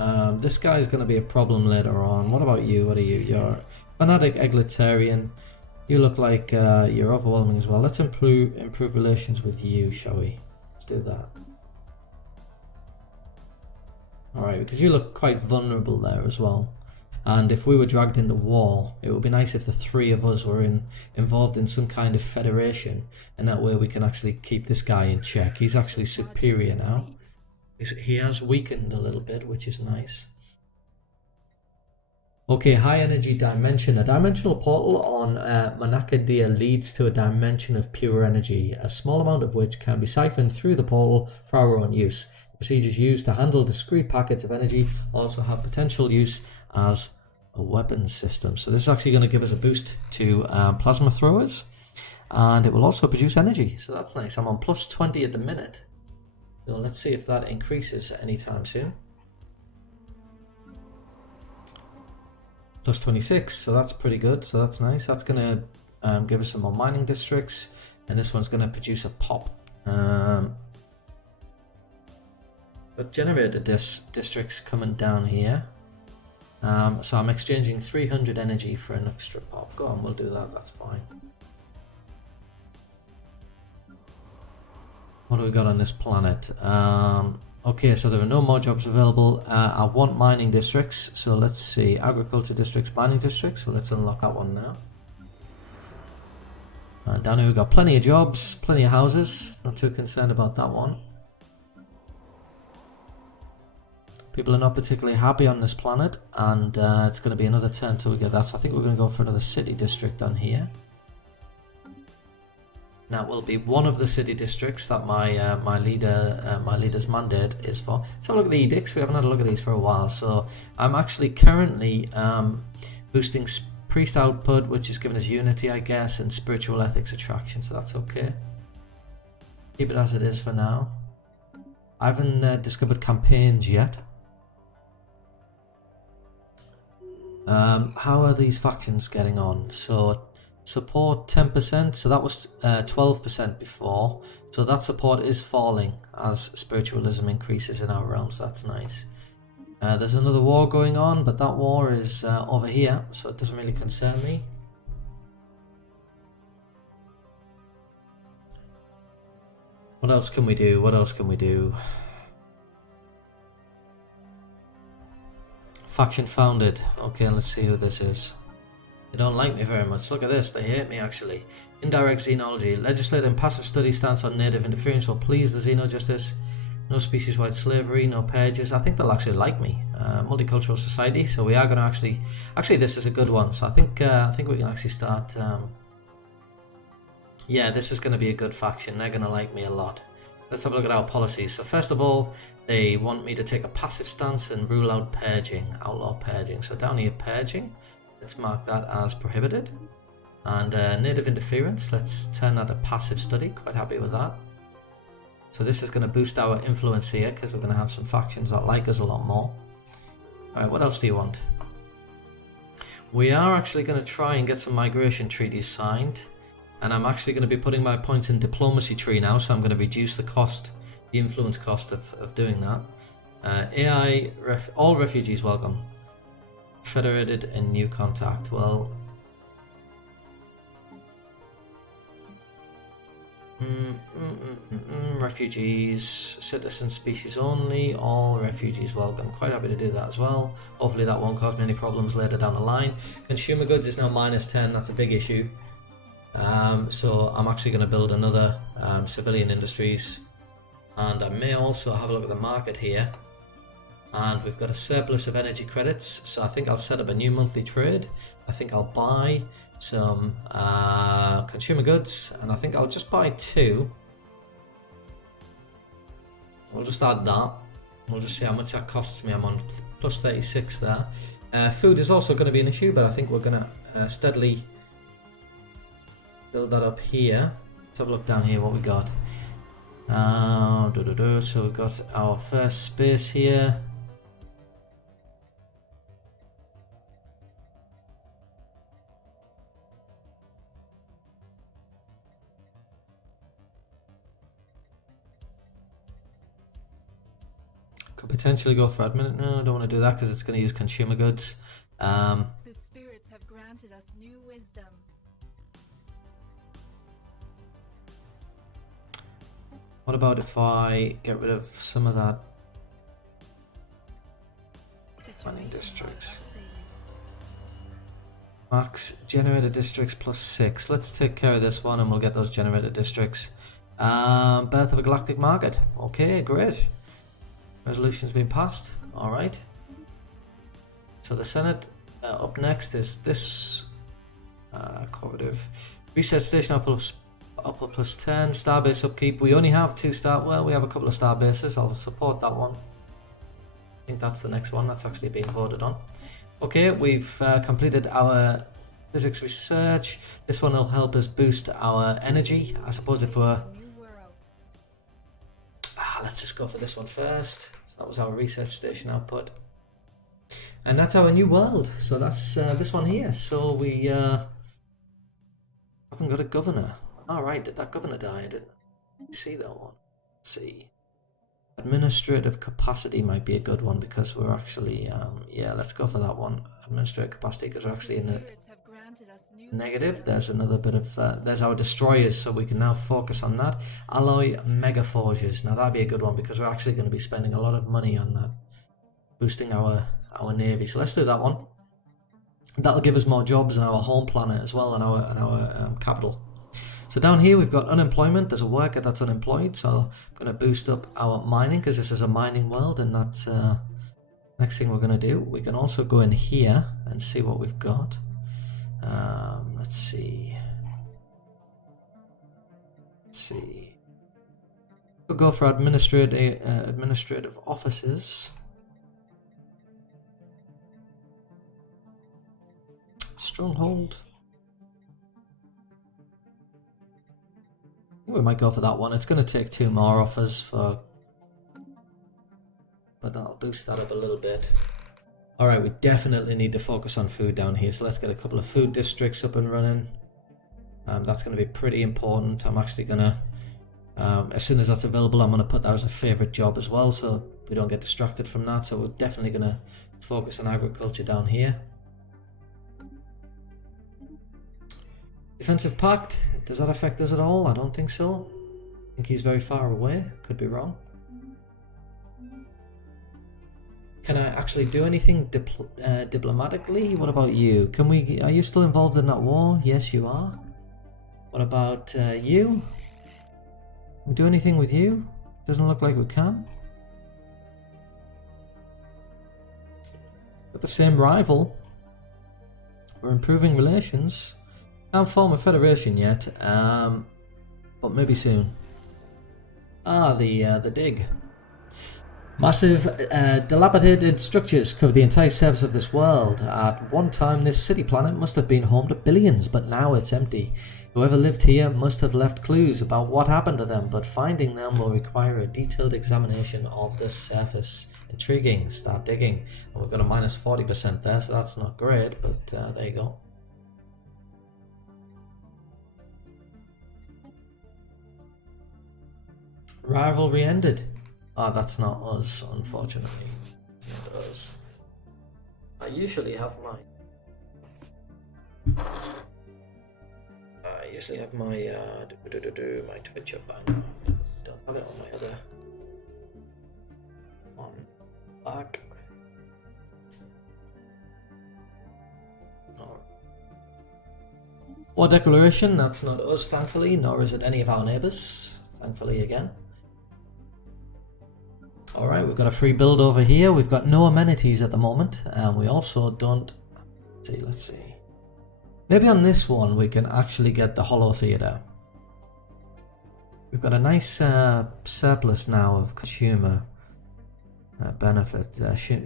This guy's going to be a problem later on. What about you? What are you? You're fanatic egalitarian. You look like you're overwhelming as well. Let's improve relations with you, shall we? Let's do that. Alright, because you look quite vulnerable there as well. And if we were dragged into war, it would be nice if the three of us were involved in some kind of federation, and that way we can actually keep this guy in check. He's actually superior now. He has weakened a little bit, which is nice. Okay, high energy dimension. A dimensional portal on Monacadia leads to a dimension of pure energy, a small amount of which can be siphoned through the portal for our own use. Procedures used to handle discrete packets of energy also have potential use as a weapons system. So this is actually going to give us a boost to plasma throwers, and it will also produce energy. So that's nice. I'm on plus 20 at the minute. So let's see if that increases anytime soon. Plus 26, so that's pretty good. So that's nice. That's going to give us some more mining districts, and this one's going to produce a pop. But generator districts coming down here. So I'm exchanging 300 energy for an extra pop. Go on, we'll do that, that's fine. What do we got on this planet? Okay, so there are no more jobs available. I want mining districts, so let's see. Agriculture districts, mining districts, so let's unlock that one now. Down here we've got plenty of jobs, plenty of houses. Not too concerned about that one. People are not particularly happy on this planet, and it's going to be another turn till we get that. So I think we're going to go for another city district on here. Now it will be one of the city districts that my leader's mandate is for. Let's have a look at the edicts. We haven't had a look at these for a while. So I'm actually currently boosting priest output, which is giving us unity, I guess, and spiritual ethics attraction. So that's okay. Keep it as it is for now. I haven't discovered campaigns yet. How are these factions getting on? So support 10%, so that was 12% before, so that support is falling as spiritualism increases in our realms. That's nice. There's another war going on, but that war is over here, so it doesn't really concern me. What else can we do? What else can we do? Faction founded. Okay, let's see who this is. They don't like me very much. Look at this. They hate me, actually. Indirect xenology. Legislative and passive study stance on native interference will please the Xenojustice. No species-wide slavery, no pages. I think they'll actually like me. Multicultural society. So we are going to actually this is a good one. So I think we can actually start. Yeah, this is going to be a good faction. They're going to like me a lot. Let's have a look at our policies. So first of all, they want me to take a passive stance and rule out purging, outlaw purging. So down here, purging. Let's mark that as prohibited. And native interference, let's turn that to passive study. Quite happy with that. So this is going to boost our influence here, because we're going to have some factions that like us a lot more. Alright, what else do you want? We are actually going to try and get some migration treaties signed. And I'm actually going to be putting my points in diplomacy tree now, so I'm going to reduce the cost, the influence cost of doing that. All refugees welcome. Federated and new contact. Well, Refugees, citizen species only, all refugees welcome. Quite happy to do that as well. Hopefully that won't cause me any problems later down the line. Consumer goods is now -10, that's a big issue. So I'm actually going to build another civilian industries, and I may also have a look at the market here. And we've got a surplus of energy credits, so I think I'll set up a new monthly trade. I think I'll buy some consumer goods, and I think I'll just buy 2. We'll just add that. We'll just see how much that costs me. I'm on plus 36 there. Food is also going to be an issue, but I think we're going to steadily build that up here. Let's have a look down here what we got. So we've got our first space here. Could potentially go for admin. No, I don't want to do that because it's going to use consumer goods. The spirits have granted us new wisdom. What about if I get rid of some of that mining districts? Max generated districts +6. Let's take care of this one and we'll get those generated districts. Birth of a galactic market. Okay, great. Resolution's been passed. Alright. So the Senate up next is this cooperative research station upper +10. Starbase upkeep. We only have 2 well, we have a couple of star bases. I'll support that one. I think that's the next one that's actually being voted on. Okay, we've completed our physics research. This one will help us boost our energy. I suppose if we're... let's just go for this one first. So that was our research station output. And that's our new world. So that's this one here. So we haven't got a governor. Alright, did that governor die? I didn't see that one. Let's see. Administrative capacity might be a good one because we're actually, yeah, let's go for that one. Administrative capacity because we're actually in the negative. There's another bit of, there's our destroyers, so we can now focus on that. Alloy mega forges. Now that'd be a good one because we're actually going to be spending a lot of money on that. Boosting our navy. So let's do that one. That'll give us more jobs in our home planet as well and our capital. So down here we've got unemployment. There's a worker that's unemployed, so I'm going to boost up our mining because this is a mining world, and that's next thing we're going to do. We can also go in here and see what we've got. Let's see. We'll go for administrative offices. Stronghold. We might go for that one. It's going to take 2 more offers for, but that'll boost that up a little bit. Alright, we definitely need to focus on food down here, so let's get a couple of food districts up and running. That's going to be pretty important. I'm actually going to, as soon as that's available, I'm going to put that as a favourite job as well, so we don't get distracted from that. So we're definitely going to focus on agriculture down here. Defensive pact, does that affect us at all? I don't think so. I think he's very far away, could be wrong. Can I actually do anything diplomatically? What about you? Can we? Are you still involved in that war? Yes, you are. What about you? Can we do anything with you? Doesn't look like we can. Got the same rival. We're improving relations. Can't form a federation yet, but maybe soon. The dig. Massive, dilapidated structures cover the entire surface of this world. At one time, this city planet must have been home to billions, but now it's empty. Whoever lived here must have left clues about what happened to them, but finding them will require a detailed examination of the surface. Intriguing. Start digging. And we've got a minus 40% there, so that's not great, but there you go. Rivalry ended. Ah, that's not us, unfortunately. Not us. I usually have mine. I usually have my my Twitch up by now. Don't have it on my other one. Back. War declaration, that's not us thankfully, nor is it any of our neighbours, thankfully again. Alright, we've got a free build over here. We've got no amenities at the moment, and we also don't... Let's see. Maybe on this one we can actually get the Hollow Theatre. We've got a nice surplus now of consumer benefit,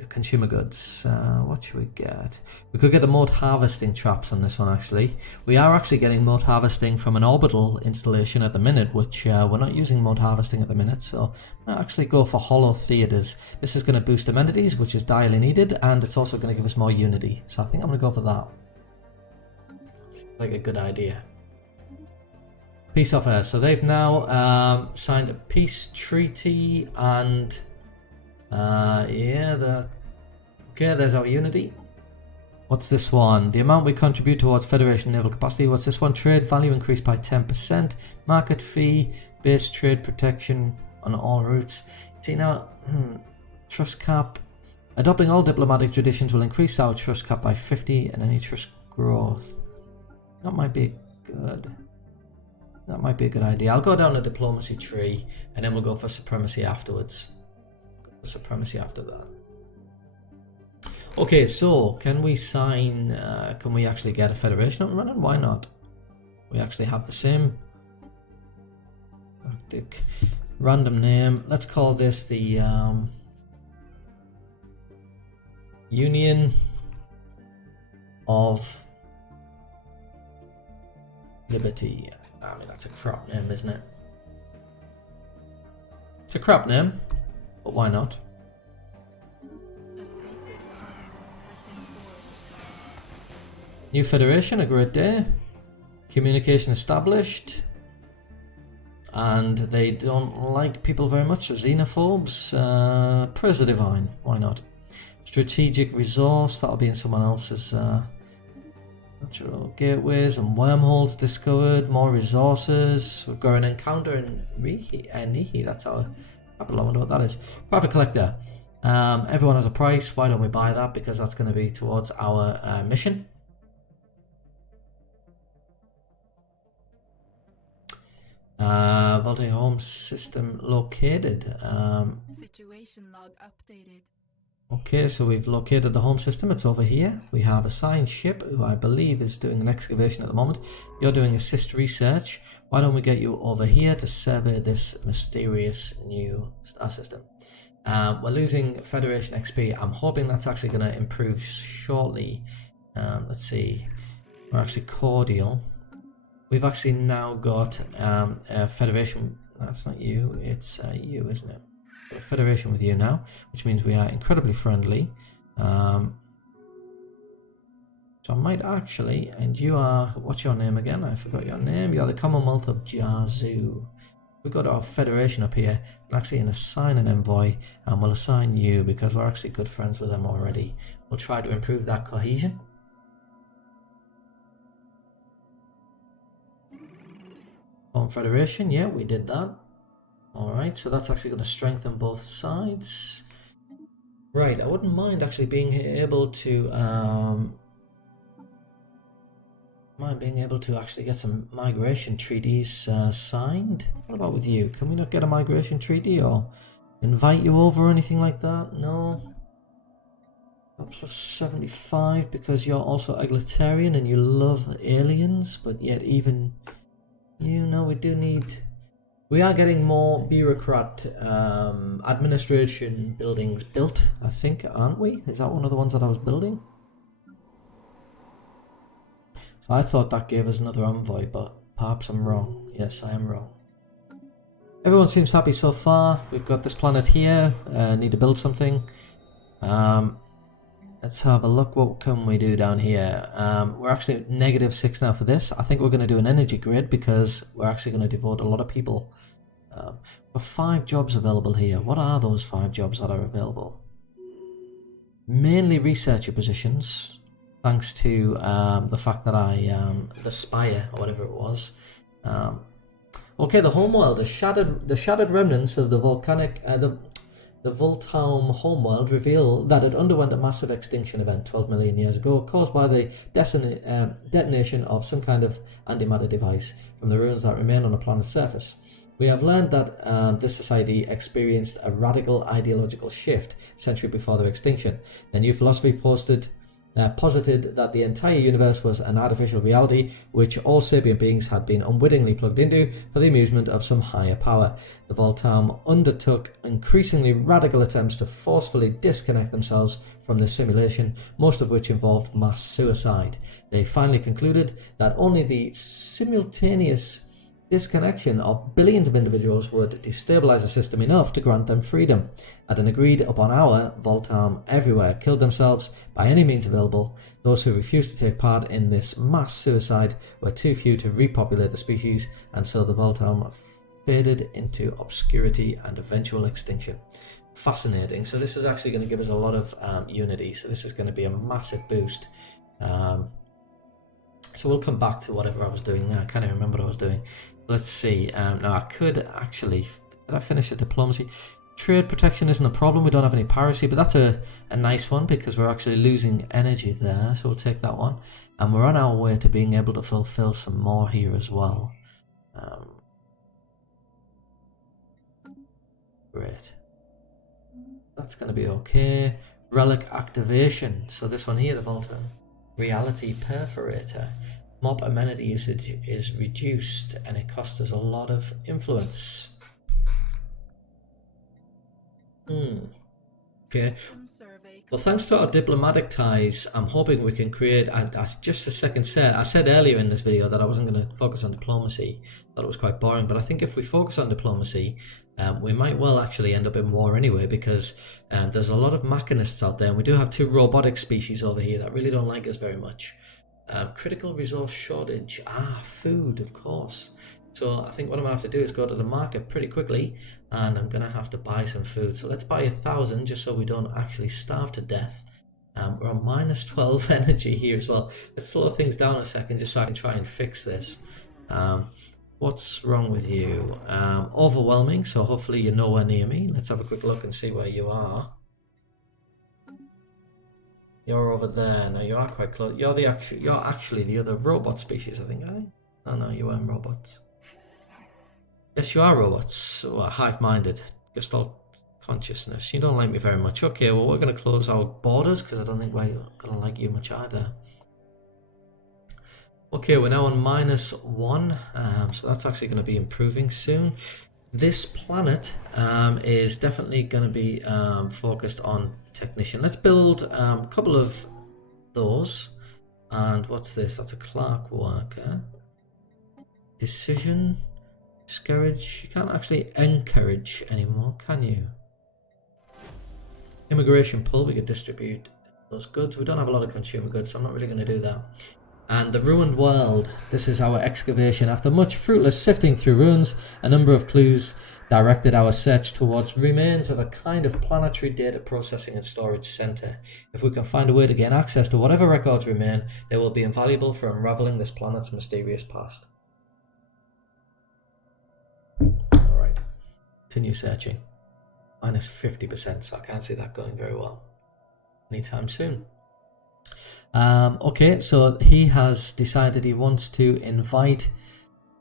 consumer goods. What should we get? We could get the mote harvesting traps on this one actually. We are actually getting mote harvesting from an orbital installation at the minute, which we're not using mote harvesting at the minute, so I'll actually go for hollow theatres. This is going to boost amenities, which is direly needed, and it's also going to give us more unity, so I think I'm going to go for that. Seems like a good idea. Peace offer. So they've now signed a peace treaty, and okay, there's our unity. What's this one? The amount we contribute towards Federation naval capacity. What's this one? Trade value increased by 10%. Market fee, base trade protection on all routes. See now, trust cap. Adopting all diplomatic traditions will increase our trust cap by 50 and any trust growth. That might be good. That might be a good idea. I'll go down a diplomacy tree and then we'll go for supremacy afterwards. Supremacy after that. Okay, so can we sign, can we actually get a federation up and running? Why not? We actually have the same random name. Let's call this the Union of Liberty. I mean, that's a crap name, isn't it? It's a crap name. But why not? A sacred covenant has been forged. New federation, a great day. Communication established. And they don't like people very much, so xenophobes. Praise the divine, why not? Strategic resource, that'll be in someone else's. Natural gateways and wormholes discovered, more resources. We've got an encounter in Nihi, that's our... I wonder what that is. Private collector. Everyone has a price. Why don't we buy that? Because that's going to be towards our mission. Vaulting home system located. Situation log updated. Okay, so we've located the home system. It's over here. We have a signed ship who I believe is doing an excavation at the moment. You're doing assist research. Why don't we get you over here to survey this mysterious new star system? We're losing Federation XP. I'm hoping that's actually going to improve shortly. Let's see. We're actually cordial. We've actually now got a Federation. That's not you. It's you, isn't it? A Federation with you now, which means we are incredibly friendly. So I might actually, and you are, what's your name again? I forgot your name. You're the Commonwealth of Jazu. We've got our Federation up here, and actually in assign an envoy, and we'll assign you because we're actually good friends with them already. We'll try to improve that cohesion. On Federation, yeah, we did that. Alright, so that's actually going to strengthen both sides. Right, I wouldn't mind actually being able to actually get some migration treaties signed. What about with you? Can we not get a migration treaty or invite you over or anything like that? No. Up to 75 because you're also egalitarian and you love aliens, but yet even you know we do need. We are getting more bureaucrat administration buildings built, I think, aren't we? Is that one of the ones that I was building? So I thought that gave us another envoy, but perhaps I'm wrong. Yes, I am wrong. Everyone seems happy so far. We've got this planet here. Need to build something. Let's have a look. What can we do down here? We're actually at -6 now for this. I think we're going to do an energy grid because we're actually going to devote a lot of people. We've got 5 jobs available here. What are those 5 jobs that are available? Mainly researcher positions. thanks to the fact that the spire or whatever it was. Okay, the homeworld, the shattered remnants of the volcanic, the Voltaum homeworld reveal that it underwent a massive extinction event 12 million years ago, caused by the detonation of some kind of antimatter device from the ruins that remain on the planet's surface. We have learned that this society experienced a radical ideological shift a century before their extinction. The new philosophy posited that the entire universe was an artificial reality which all sapient beings had been unwittingly plugged into for the amusement of some higher power. The Voltaum undertook increasingly radical attempts to forcefully disconnect themselves from the simulation, most of which involved mass suicide. They finally concluded that only the simultaneous disconnection of billions of individuals would destabilize the system enough to grant them freedom. At an agreed upon hour, Voltaum everywhere killed themselves by any means available. Those who refused to take part in this mass suicide were too few to repopulate the species, and so the Voltaum faded into obscurity and eventual extinction. Fascinating. So this is actually going to give us a lot of unity. So this is going to be a massive boost. So we'll come back to whatever I was doing there. I can't even remember what I was doing. Let's see. Now I could actually... Did I finish the diplomacy? Trade protection isn't a problem. We don't have any piracy, but that's a nice one because we're actually losing energy there. So we'll take that one. And we're on our way to being able to fulfill some more here as well. Great. That's going to be okay. Relic activation. So this one here, the Voltaum Reality Perforator. Mob amenity usage is reduced and it costs us a lot of influence. Okay. Well, thanks to our diplomatic ties, I'm hoping we can create, just a second set, I said earlier in this video that I wasn't going to focus on diplomacy, thought it was quite boring, but I think if we focus on diplomacy, we might well actually end up in war anyway, because there's a lot of machinists out there, and we do have two robotic species over here that really don't like us very much. Critical resource shortage, food, of course. So I think what I'm going to have to do is go to the market pretty quickly, and I'm going to have to buy some food. So let's buy 1,000 just so we don't actually starve to death. We're on minus 12 energy here as well. Let's slow things down a second just so I can try and fix this. What's wrong with you? Overwhelming, so hopefully you're nowhere near me. Let's have a quick look and see where you are. You're over there. Now you are quite close. You're actually the other robot species, I think, eh? Oh no, you weren't robots. Yes, you are robots. So hive-minded. Gestalt consciousness. You don't like me very much. Okay, well we're going to close our borders because I don't think we're going to like you much either. Okay, we're now on -1, so that's actually going to be improving soon. This planet is definitely going to be focused on technician. Let's build a couple of those. And what's this? That's a clerk worker. Decision, discourage. You can't actually encourage anymore, can you? Immigration pull, we could distribute those goods. We don't have a lot of consumer goods, so I'm not really going to do that. And the ruined world. This is our excavation. After much fruitless sifting through ruins, a number of clues directed our search towards remains of a kind of planetary data processing and storage center. If we can find a way to gain access to whatever records remain, they will be invaluable for unraveling this planet's mysterious past. Alright, continue searching. Minus 50%, so I can't see that going very well anytime soon. Okay, so he has decided he wants to invite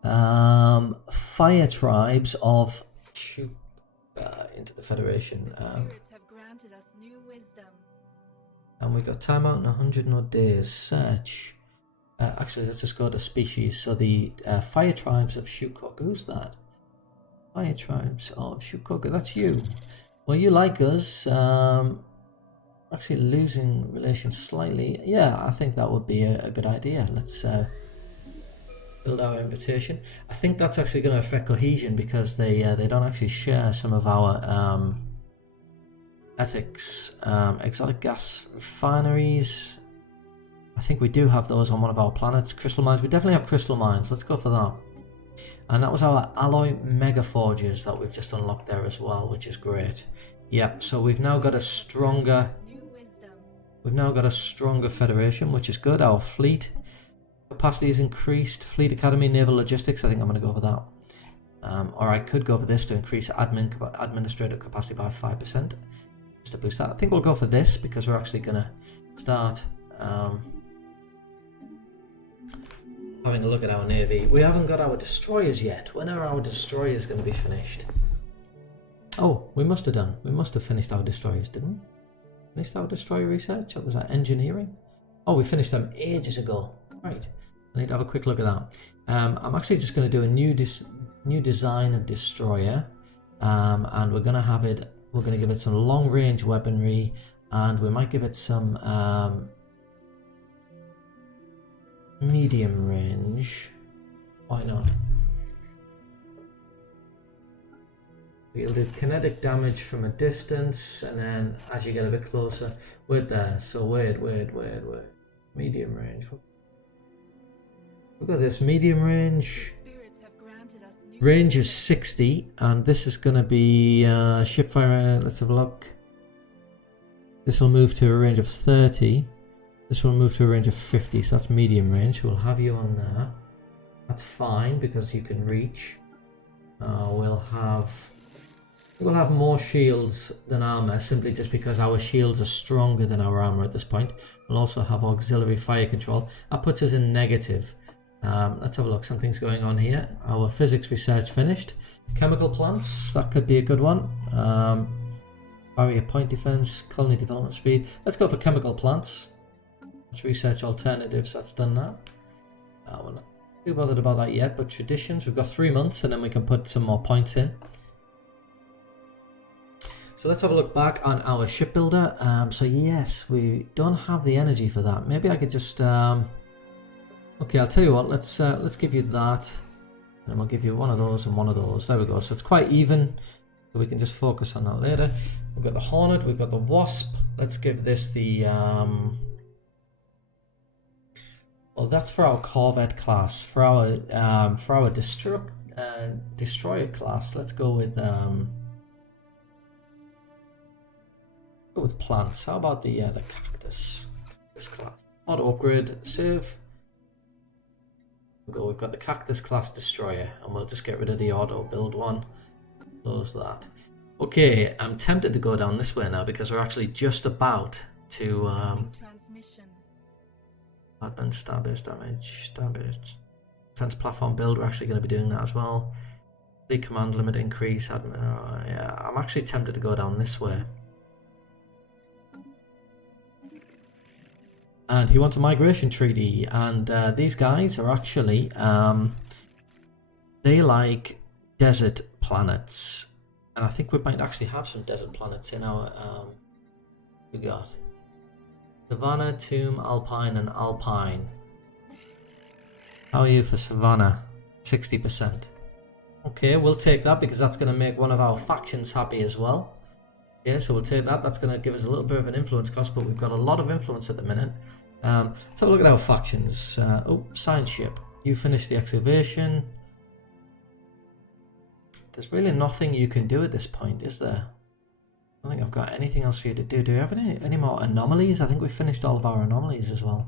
fire tribes of into the Federation. Have granted us new wisdom. And we got timeout in 100 odd days. Search. Actually, let's just go to species. So the fire tribes of Shukok. Who's that? Fire tribes of Shukok. That's you. Well, you like us. Actually losing relations slightly. Yeah, I think that would be a good idea. Let's build our invitation. I think that's actually going to affect cohesion because they don't actually share some of our ethics. Exotic gas refineries. I think we do have those on one of our planets. Crystal mines. We definitely have crystal mines. Let's go for that. And that was our alloy mega forges that we've just unlocked there as well, which is great. Yep. So we've now got a stronger. We've now got a stronger Federation, which is good. Our fleet capacity is increased. Fleet Academy, Naval Logistics, I think I'm going to go for that. Or I could go for this to increase administrative capacity by 5%. Just to boost that. I think we'll go for this because we're actually going to start having a look at our navy. We haven't got our destroyers yet. When are our destroyers going to be finished? Oh, we must have done. We must have finished our destroyers, didn't we? Finished our destroyer research? Or was that engineering? Oh, we finished them ages ago. Right. I need to have a quick look at that. I'm actually just going to do a new design of destroyer, and we're going to have it. We're going to give it some long-range weaponry, and we might give it some medium range. Why not? You'll do kinetic damage from a distance, and then as you get a bit closer, wait there. So wait. Medium range. Look at this, medium range. Range is 60, and this is going to be ship fire. Let's have a look. This will move to a range of 30. This will move to a range of 50, so that's medium range. We'll have you on there. That's fine because you can reach. We'll have more shields than armor, simply just because our shields are stronger than our armor at this point. We'll also have auxiliary fire control. That puts us in negative. Let's have a look. Something's going on here. Our physics research finished. Chemical plants, that could be a good one. Barrier point defense, colony development speed. Let's go for chemical plants. Let's research alternatives. That's done now. We're not too bothered about that yet, but traditions, we've got 3 months and then we can put some more points in. So let's have a look back on our shipbuilder. So yes, we don't have the energy for that. Maybe I could just okay, I'll tell you what, let's give you that, and we'll give you one of those and one of those. There we go. So it's quite even, so we can just focus on that later. We've got the Hornet, we've got the Wasp. Let's give this the well, that's for our Corvette class. For our destroyer class, let's go with plants. How about the cactus class? Auto upgrade, save. We've got the cactus class destroyer, and we'll just get rid of the auto build one. Close that. Okay, I'm tempted to go down this way now because we're actually just about to advent starbase damage, starbase defense platform build. We're actually going to be doing that as well. The command limit increase. Yeah, I'm actually tempted to go down this way. And he wants a migration treaty, and these guys are actually, they like desert planets, and I think we might actually have some desert planets in our, we got Savannah, Tomb, Alpine, and Alpine. How are you for Savannah? 60%. Okay, we'll take that because that's going to make one of our factions happy as well. Yeah, so we'll take that. That's going to give us a little bit of an influence cost, but we've got a lot of influence at the minute. Let's have a look at our factions. Oh, science ship. You finished the excavation. There's really nothing you can do at this point, is there? I don't think I've got anything else for you to do. Do you have any more anomalies? I think we finished all of our anomalies as well.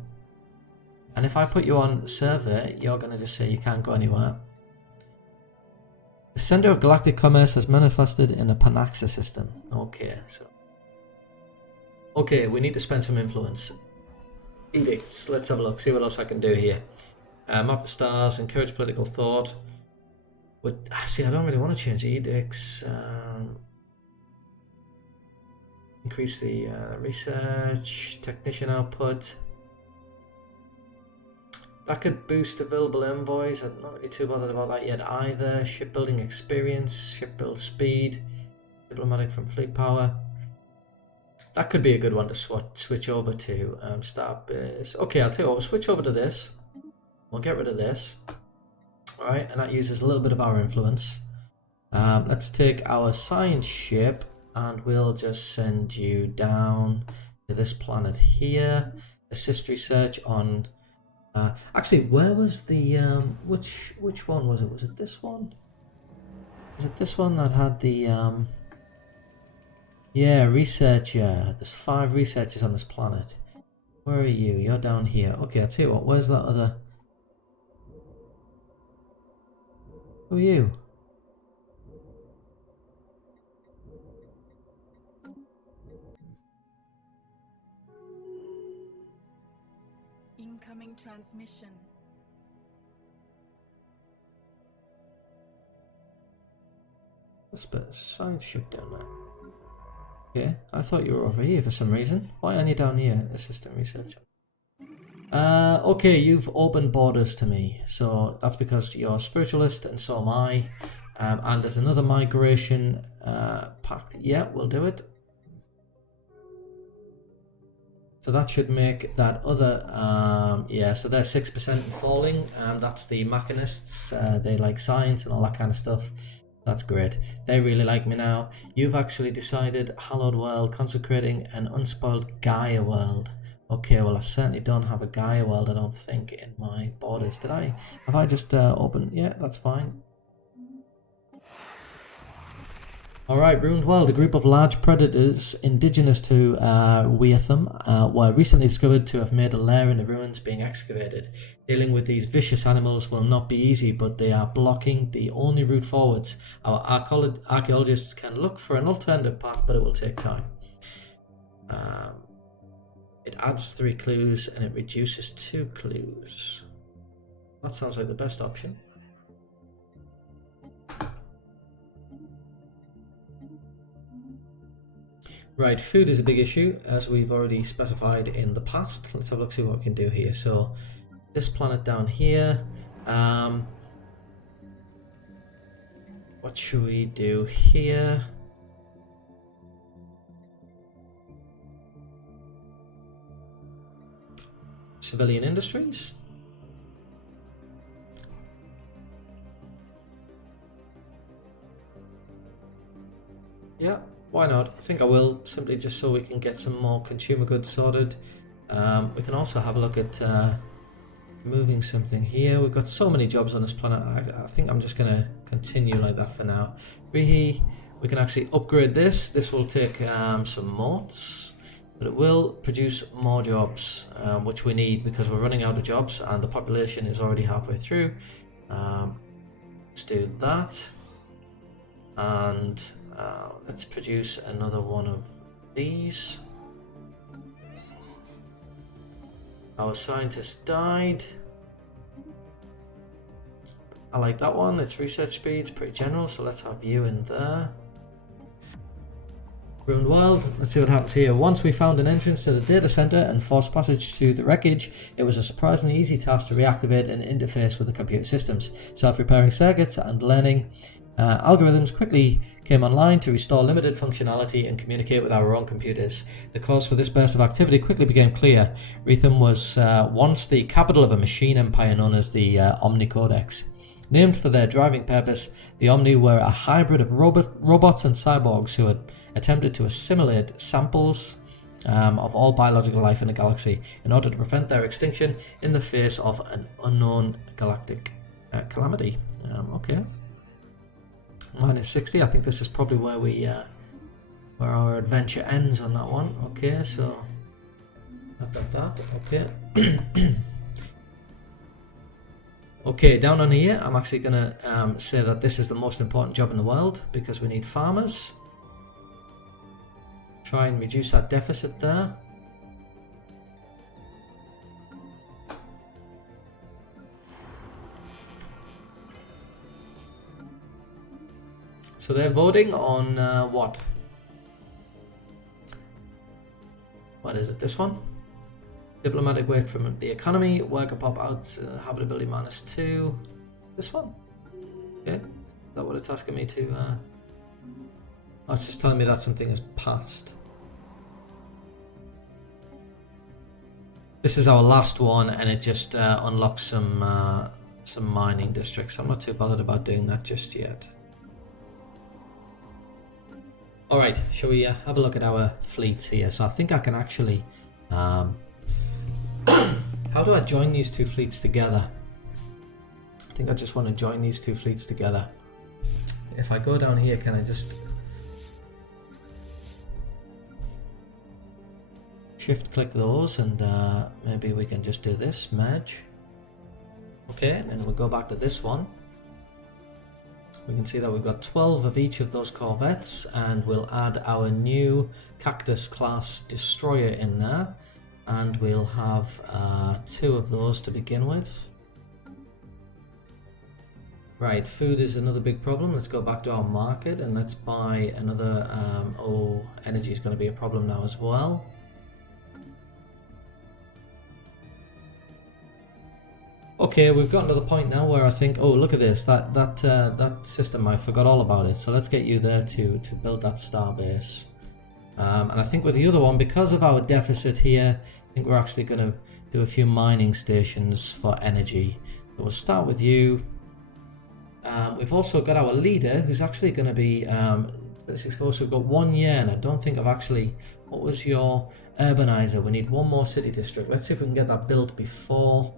And if I put you on server, you're going to just say you can't go anywhere. The center of galactic commerce has manifested in a Panaxa system. Okay, so. Okay, we need to spend some influence. Edicts. Let's have a look. See what else I can do here. Map the stars. Encourage political thought. But see, I don't really want to change edicts. Increase the research technician output. That could boost available envoys. I'm not really too bothered about that yet either. Shipbuilding experience, shipbuild speed, diplomatic from fleet power. That could be a good one to switch over to. Starbase. Okay, I'll tell you what, we'll switch over to this. We'll get rid of this. Alright, and that uses a little bit of our influence. Let's take our science ship and we'll just send you down to this planet here. Assist research on... actually, where was the... which one was it? Was it this one? Was it this one that had the... yeah, researcher. There's 5 researchers on this planet. Where are you? You're down here. Okay, I'll tell you what, where's that other... Who are you? Incoming transmission. That's a bit of science ship down there. Okay, I thought you were over here for some reason. Why are you down here, assistant researcher? Okay, you've opened borders to me, so that's because you're a spiritualist and so am I. And there's another migration pact. Yeah, we'll do it. So that should make that other, yeah, so they're 6% and falling, and that's the machinists. They like science and all that kind of stuff. That's great. They really like me now. You've actually decided hallowed world, consecrating an unspoiled Gaia world. Okay, well I certainly don't have a Gaia world, I don't think, in my borders. Did I? Have I just opened? Yeah, that's fine. Alright, Ruined World. A group of large predators indigenous to Weatham were recently discovered to have made a lair in the ruins being excavated. Dealing with these vicious animals will not be easy, but they are blocking the only route forwards. Our archaeologists can look for an alternative path, but it will take time. It adds 3 clues and it reduces 2 clues. That sounds like the best option. Right, food is a big issue, as we've already specified in the past. Let's have a look, see what we can do here. So, this planet down here. What should we do here? Civilian industries? Yeah. Why not? I think I will, simply just so we can get some more consumer goods sorted. We can also have a look at moving something here. We've got so many jobs on this planet. I think I'm just going to continue like that for now. We can actually upgrade this. This will take some motes, but it will produce more jobs, which we need because we're running out of jobs and the population is already halfway through. Let's do that. And... let's produce another one of these. Our scientist died. I like that one. Its research speed's pretty general, so let's have you in there. Ruined World. Let's see what happens here. Once we found an entrance to the data center and forced passage through the wreckage, it was a surprisingly easy task to reactivate and interface with the computer systems. Self-repairing circuits and learning algorithms quickly came online to restore limited functionality and communicate with our own computers. The cause for this burst of activity quickly became clear. Weatham was once the capital of a machine empire known as the Omni Codex. Named for their driving purpose, the Omni were a hybrid of robots and cyborgs who had attempted to assimilate samples of all biological life in the galaxy in order to prevent their extinction in the face of an unknown galactic calamity. Okay. Minus 60. I think this is probably where we where our adventure ends on that one. Okay, so that. Okay. Okay, down on here, I'm actually gonna say that this is the most important job in the world because we need farmers. Try and reduce that deficit there. So they're voting on what? What is it? This one? Diplomatic weight from the economy, worker pop out, habitability -2. This one? Okay. Is that what it's asking me to? Oh, it's just telling me that something has passed. This is our last one, and it just unlocks some mining districts. I'm not too bothered about doing that just yet. Alright, shall we have a look at our fleets here? So I think I can actually... how do I join these two fleets together? I think I just want to join these two fleets together. If I go down here, can I just... shift click those, and maybe we can just do this, merge. Okay, and then we'll go back to this one. We can see that we've got 12 of each of those corvettes, and we'll add our new Cactus class destroyer in there, and we'll have 2 of those to begin with. Right, food is another big problem. Let's go back to our market and let's buy another. Energy is going to be a problem now as well. Okay, we've gotten to the point now where I think, oh, look at this, that system, I forgot all about it. So let's get you there to build that star base. And I think with the other one, because of our deficit here, I think we're actually going to do a few mining stations for energy. So we'll start with you. We've also got our leader, who's actually going to be, we've also got 1 year, and I don't think I've actually, what was your urbanizer? We need 1 more city district. Let's see if we can get that built before.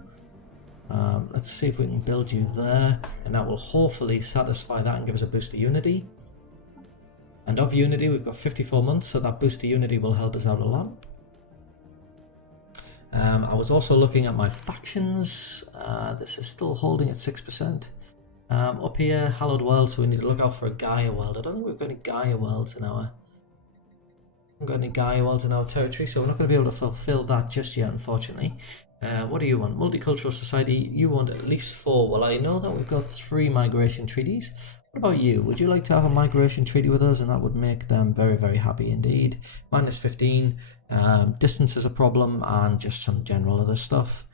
Let's see if we can build you there, and that will hopefully satisfy that and give us a boost to unity. And of unity, we've got 54 months, so that boost to unity will help us out a lot. I was also looking at my factions. This is still holding at 6%. Up here, Hallowed World, so we need to look out for a Gaia World. I don't think we've got any Gaia Worlds in our... haven't got any Gaia Worlds in our territory, so we're not going to be able to fulfill that just yet, unfortunately. What do you want? Multicultural Society, you want at least 4. Well, I know that we've got 3 migration treaties. What about you? Would you like to have a migration treaty with us? And that would make them very, very happy indeed. Minus 15, distance is a problem, and just some general other stuff.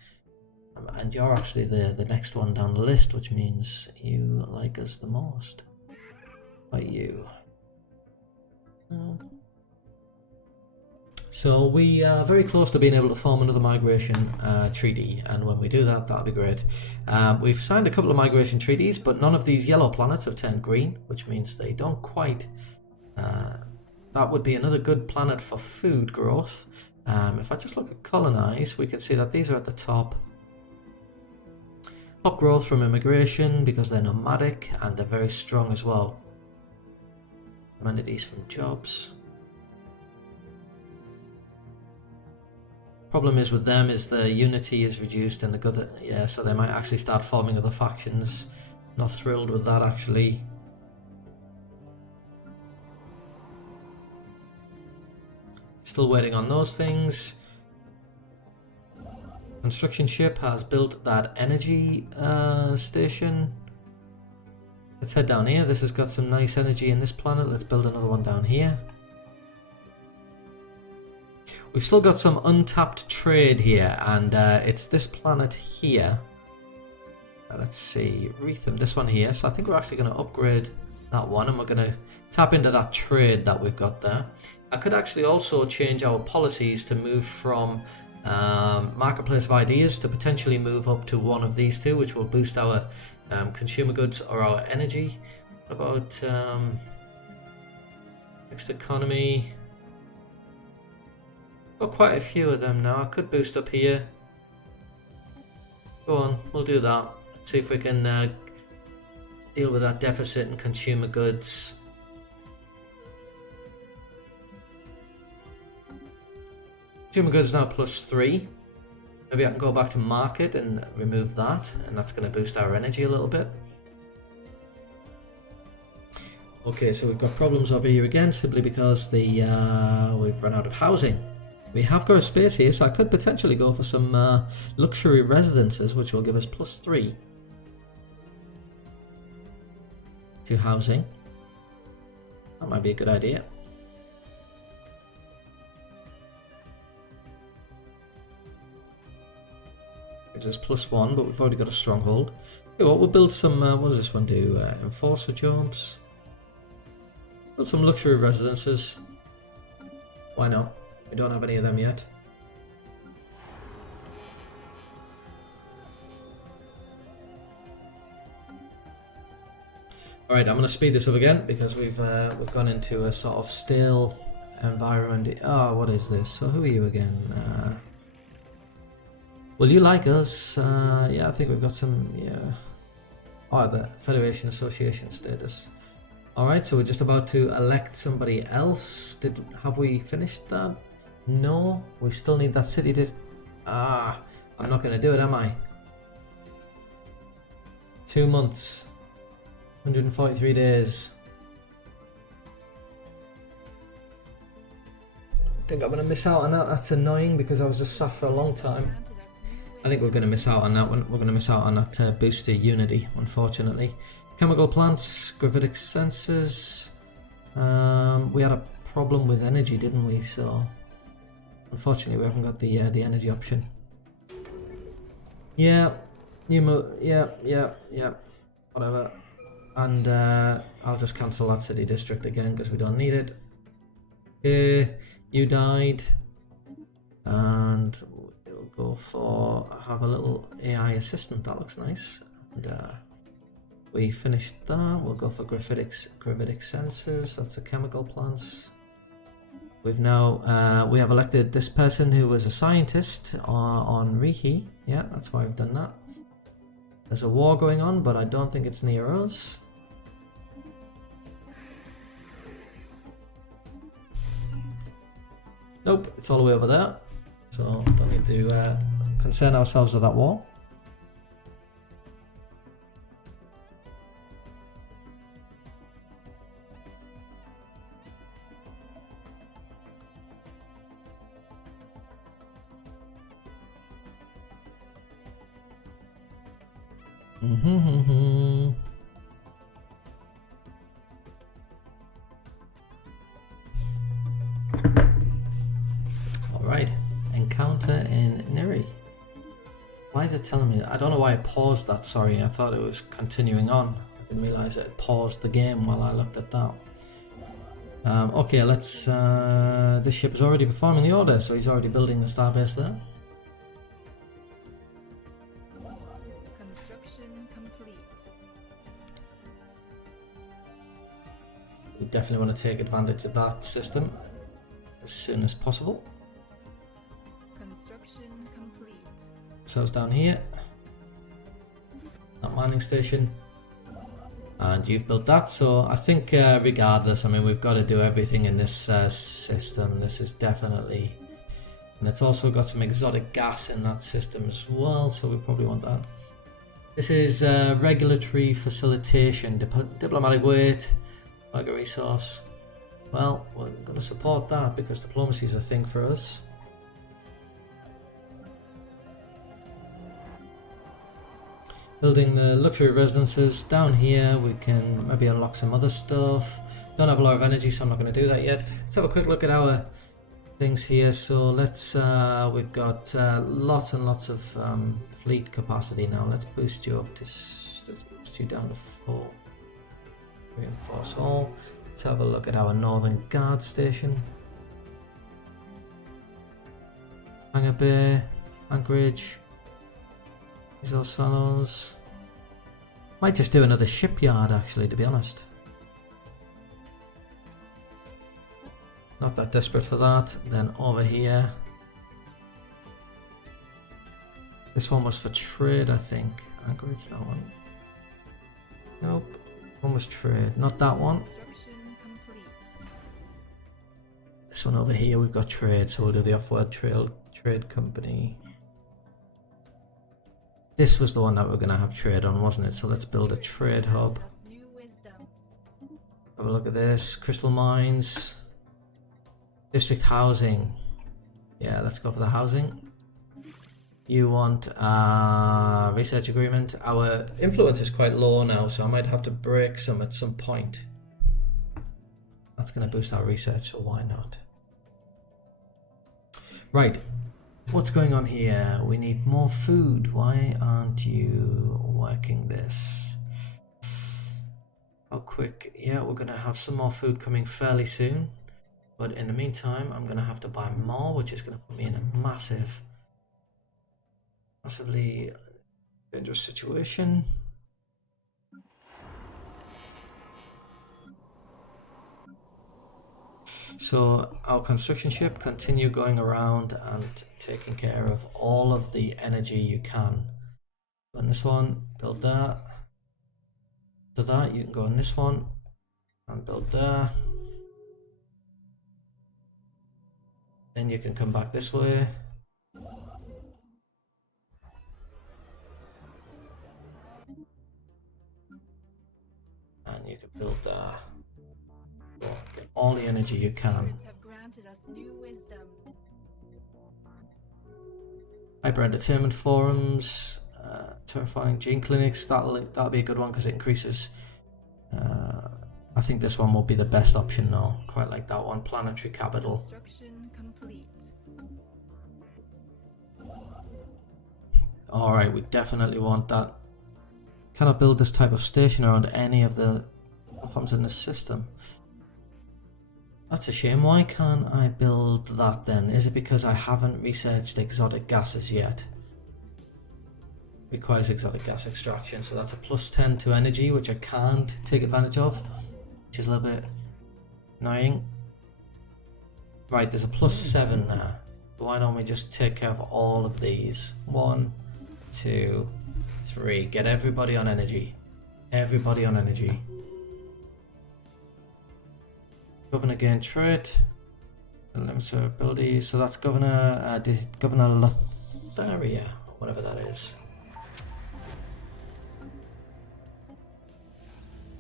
And you're actually the next one down the list, which means you like us the most. What about you? So we are very close to being able to form another migration treaty, and when we do that, that'll be great. We've signed a couple of migration treaties, but none of these yellow planets have turned green, which means they don't quite... that would be another good planet for food growth. If I just look at colonize, we can see that these are at the top. Top growth from immigration, because they're nomadic, and they're very strong as well. Amenities from jobs. Problem is with them is the unity is reduced and so they might actually start forming other factions. Not thrilled with that actually. Still waiting on those things. Construction ship has built that energy station. Let's head down here. This has got some nice energy in this planet. Let's build another one down here. We've still got some untapped trade here, and it's this planet here. Let's see, Rhythm, this one here. So I think we're actually going to upgrade that one, and we're going to tap into that trade that we've got there. I could actually also change our policies to move from Marketplace of Ideas to potentially move up to one of these two, which will boost our consumer goods or our energy. What about next economy? Got quite a few of them now. I could boost up here. Go on, we'll do that. Let's see if we can deal with that deficit in consumer goods. Consumer goods now +3. Maybe I can go back to market and remove that, and that's going to boost our energy a little bit. Okay, so we've got problems over here again, simply because we've run out of housing. We have got a space here, so I could potentially go for some luxury residences, which will give us +3 to housing. That might be a good idea. Gives us +1, but we've already got a stronghold. Okay, well, we'll build some, what does this one do? Enforcer jobs. Build some luxury residences. Why not? We don't have any of them yet. Alright, I'm going to speed this up again because we've gone into a sort of stale environment. Oh, what is this? So who are you again? Will you like us? Yeah, I think we've got some, yeah. Oh, the Federation Association status. Alright, so we're just about to elect somebody else. Have we finished that? No, we still need that city to... Ah, I'm not going to do it, am I? 2 months. 143 days. I think I'm going to miss out on that. That's annoying because I was just sat for a long time. Granted us new I think we're going to miss out on that one. We're going to miss out on that boost to Unity, unfortunately. Chemical plants, gravitic sensors. We had a problem with energy, didn't we? So, unfortunately, we haven't got the energy option. Yeah, yeah. Whatever. And I'll just cancel that city district again because we don't need it. Okay, you died. And we'll go for have a little AI assistant. That looks nice. And we finished that. We'll go for gravitic sensors. That's the chemical plants. We've now we have elected this person who was a scientist on Rihi. Yeah, that's why we've done that. There's a war going on, but I don't think it's near us. Nope, it's all the way over there. So don't need to concern ourselves with that war. Alright, encounter in Neri. Why is it telling me that? I don't know why I paused that, sorry, I thought it was continuing on. I didn't realise it paused the game while I looked at that. Okay, let's... this ship is already performing the order, so he's already building the starbase there. construction complete. We definitely want to take advantage of that system as soon as possible. Construction complete. So it's down here. That mining station. And you've built that, so I think regardless, I mean, we've got to do everything in this system. This is definitely... And it's also got some exotic gas in that system as well, so we probably want that. This is regulatory facilitation, diplomatic weight, like a resource. Well, we're going to support that because diplomacy is a thing for us. Building the luxury residences down here, we can maybe unlock some other stuff. Don't have a lot of energy, so I'm not going to do that yet. Let's have a quick look at our things here. So let's, we've got lots and lots of fleet capacity now. Let's boost you up to, let's boost you down to 4. Reinforce all. Let's have a look at our northern guard station. Hangar Bay, anchorage. Resource silos. Might just do another shipyard actually, to be honest. Not that desperate for that. Then over here. This one was for trade, I think. Anchorage, that one. Nope. One was trade. Not that one. Construction complete. This one over here, we've got trade, so we'll do the off-world trade company. This was the one that we're going to have trade on, wasn't it? So let's build a trade hub. Granted us new wisdom. Have a look at this. Crystal mines. District housing. Yeah, let's go for the housing. You want a research agreement. Our influence is quite low now, so I might have to break some at some point. That's going to boost our research, so why not? Right. What's going on here? We need more food. Why aren't you working this? How quick? Yeah, we're going to have some more food coming fairly soon. But in the meantime, I'm going to have to buy more, which is going to put me in a massively dangerous situation. So our construction ship, continue going around and taking care of all of the energy you can. On this one, build that. To that, you can go on this one and build there. Then you can come back this way. And you can build there. Get all the energy you can. Spirits have granted us new wisdom. Hyper entertainment forums, terrifying gene clinics. That'll be a good one because it increases. I think this one will be the best option now. Quite like that one. Planetary capital. Construction complete. All right, we definitely want that. Cannot build this type of station around any of the platforms in the system. That's a shame. Why can't I build that then? Is it because I haven't researched exotic gases yet? Requires exotic gas extraction, so that's a +10 to energy, which I can't take advantage of, which is a little bit annoying. Right, there's a +7 there. Why don't we just take care of all of these? 1, 2, 3. Get everybody on energy. Everybody on energy. Governor gain trait. Limits their abilities. So that's Governor Lotharia, whatever that is.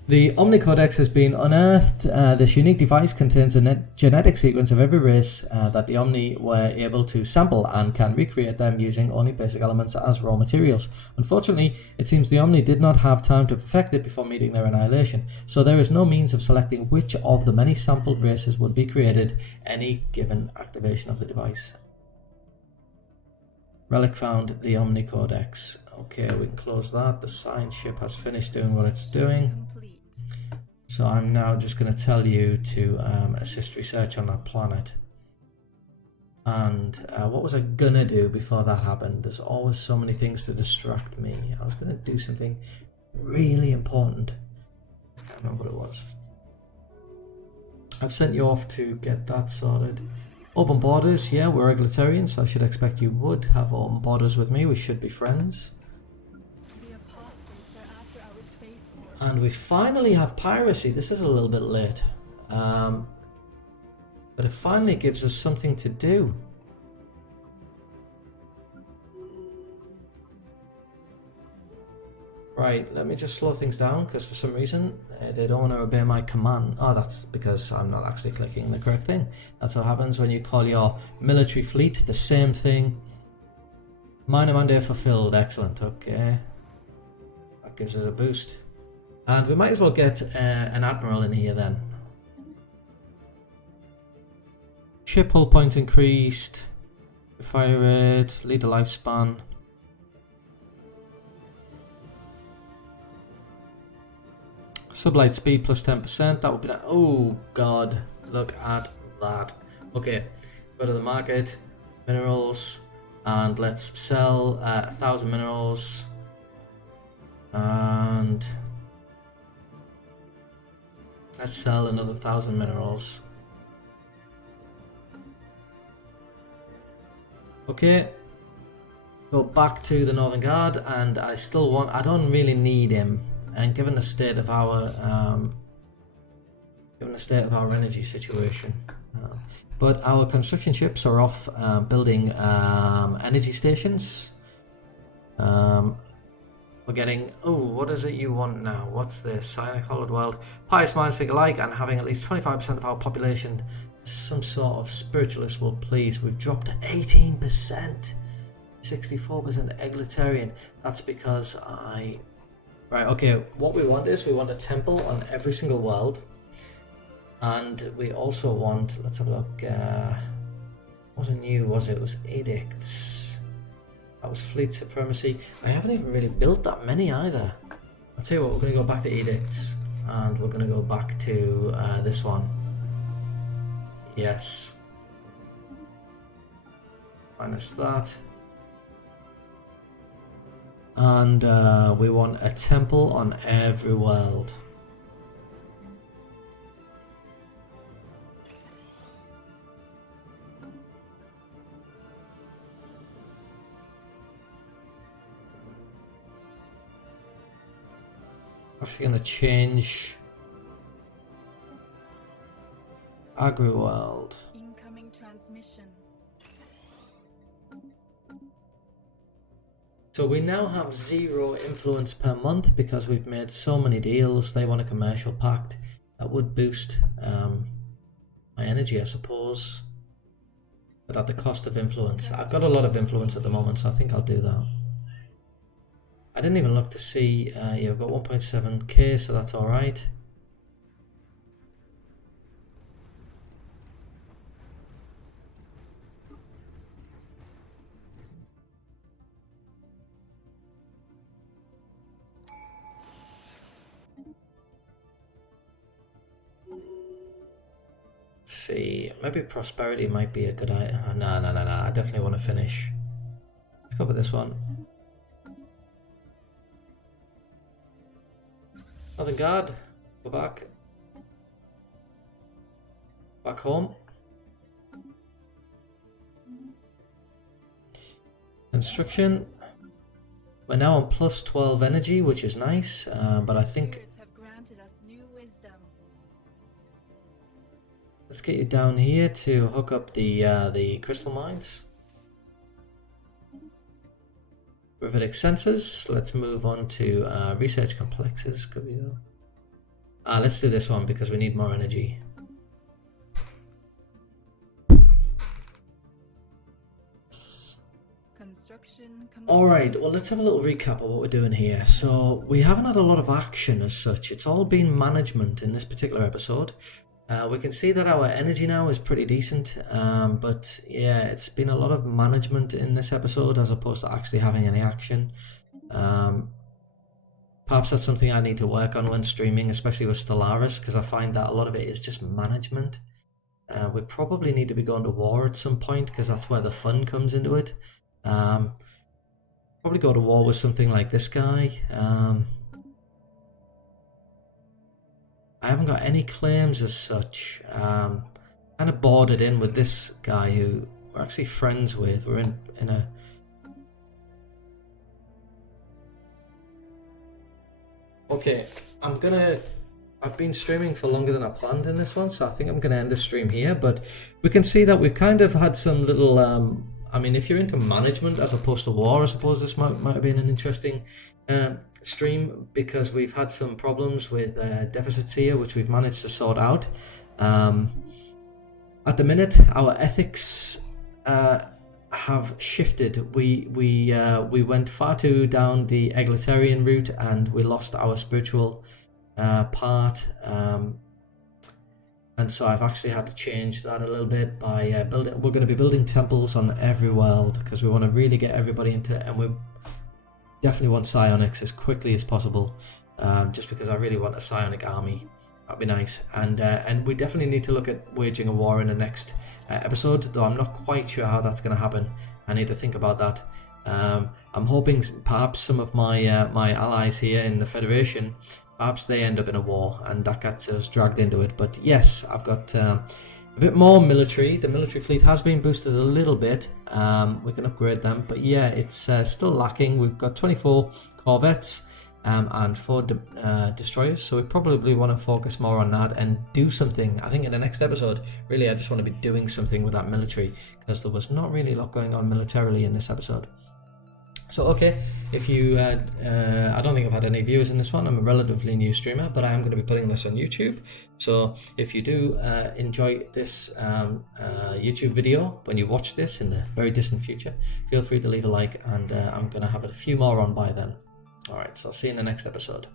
The Omni Codex has been unearthed. This unique device contains a genetic sequence of every race that the Omni were able to sample and can recreate them using only basic elements as raw materials. Unfortunately, it seems the Omni did not have time to perfect it before meeting their annihilation, so there is no means of selecting which of the many sampled races would be created any given activation of the device. Relic found, the Omni Codex. Okay, we can close that. The science ship has finished doing what it's doing. Complete. So I'm now just going to tell you to assist research on that planet. And what was I going to do before that happened? There's always so many things to distract me. I was going to do something really important. I can't remember what it was. I've sent you off to get that sorted. Open borders, yeah, we're egalitarian, so I should expect you would have open borders with me. We should be friends. The apostates are after our spaceport. And we finally have piracy. This is a little bit late. But it finally gives us something to do. Right, let me just slow things down because for some reason they don't want to obey my command. Oh, that's because I'm not actually clicking the correct thing. That's what happens when you call your military fleet the same thing. Minor mandate fulfilled. Excellent. Okay. That gives us a boost. And we might as well get an admiral in here then. Ship hull points increased. Fire rate. Leader lifespan. Sublight speed plus 10%. That would be that. Oh god, look at that. Okay, go to the market, minerals, and let's sell 1,000 minerals. And let's sell another 1,000 minerals. Okay, go back to the Northern Guard, and I don't really need him. And given the state of our energy situation, but our construction ships are off building energy stations. We're getting what is it you want now? What's this? Psionic Hollowed World, pious minds think alike, and having at least 25% of our population some sort of spiritualist will please. We've dropped to 18%, 64% egalitarian. That's because Right, okay, what we want is we want a temple on every single world. And we also want, let's have a look, wasn't new, was it? It was edicts. That was fleet supremacy. I haven't even really built that many either. I'll tell you what, we're going to go back to edicts. And we're going to go back to this one. Yes. Minus that. And we want a temple on every world. Actually going to change Agri World. Incoming transmission. So we now have 0 influence per month because we've made so many deals. They want a commercial pact that would boost my energy, I suppose, but at the cost of influence. I've got a lot of influence at the moment, so I think I'll do that. I didn't even look to see, yeah, I've got 1.7k, so that's alright. See, maybe prosperity might be a good idea. No, I definitely want to finish. Let's go with this one. Northern Guard, go back. Back home. Construction. We're now on plus 12 energy, which is nice, but I think... Let's get you down here to hook up the crystal mines. Gravitic sensors. Let's move on to research complexes. Could we go? Let's do this one because we need more energy. Alright, well let's have a little recap of what we're doing here. So we haven't had a lot of action as such. It's all been management in this particular episode. We can see that our energy now is pretty decent, but yeah, it's been a lot of management in this episode as opposed to actually having any action. Perhaps that's something I need to work on when streaming, especially with Stellaris, because I find that a lot of it is just management. We probably need to be going to war at some point because that's where the fun comes into it. Probably go to war with something like this guy. I haven't got any claims as such. Kind of bordered in with this guy who we're actually friends with. We're in a... Okay, I've been streaming for longer than I planned in this one, so I think I'm gonna end the stream here, but we can see that we've kind of had some little... I mean, if you're into management as opposed to war, I suppose this might have been an interesting stream, because we've had some problems with deficits here, which we've managed to sort out. At the minute, our ethics have shifted. We went far too down the egalitarian route, and we lost our spiritual part. And so I've actually had to change that a little bit by building. We're going to be building temples on every world because we want to really get everybody into it, and we definitely want psionics as quickly as possible. Just because I really want a psionic army. That'd be nice. And we definitely need to look at waging a war in the next episode, though I'm not quite sure how that's going to happen. I need to think about that. I'm hoping perhaps some of my my allies here in the Federation, perhaps they end up in a war, and that gets us dragged into it. But yes, I've got a bit more military. The military fleet has been boosted a little bit. We can upgrade them, but yeah, it's still lacking. We've got 24 corvettes and 4 destroyers, so we probably want to focus more on that and do something. I think in the next episode, really, I just want to be doing something with that military, because there was not really a lot going on militarily in this episode. So okay, if you, I don't think I've had any viewers in this one. I'm a relatively new streamer, but I am going to be putting this on YouTube. So if you do enjoy this YouTube video when you watch this in the very distant future, feel free to leave a like, and I'm going to have a few more on by then. Alright, so I'll see you in the next episode.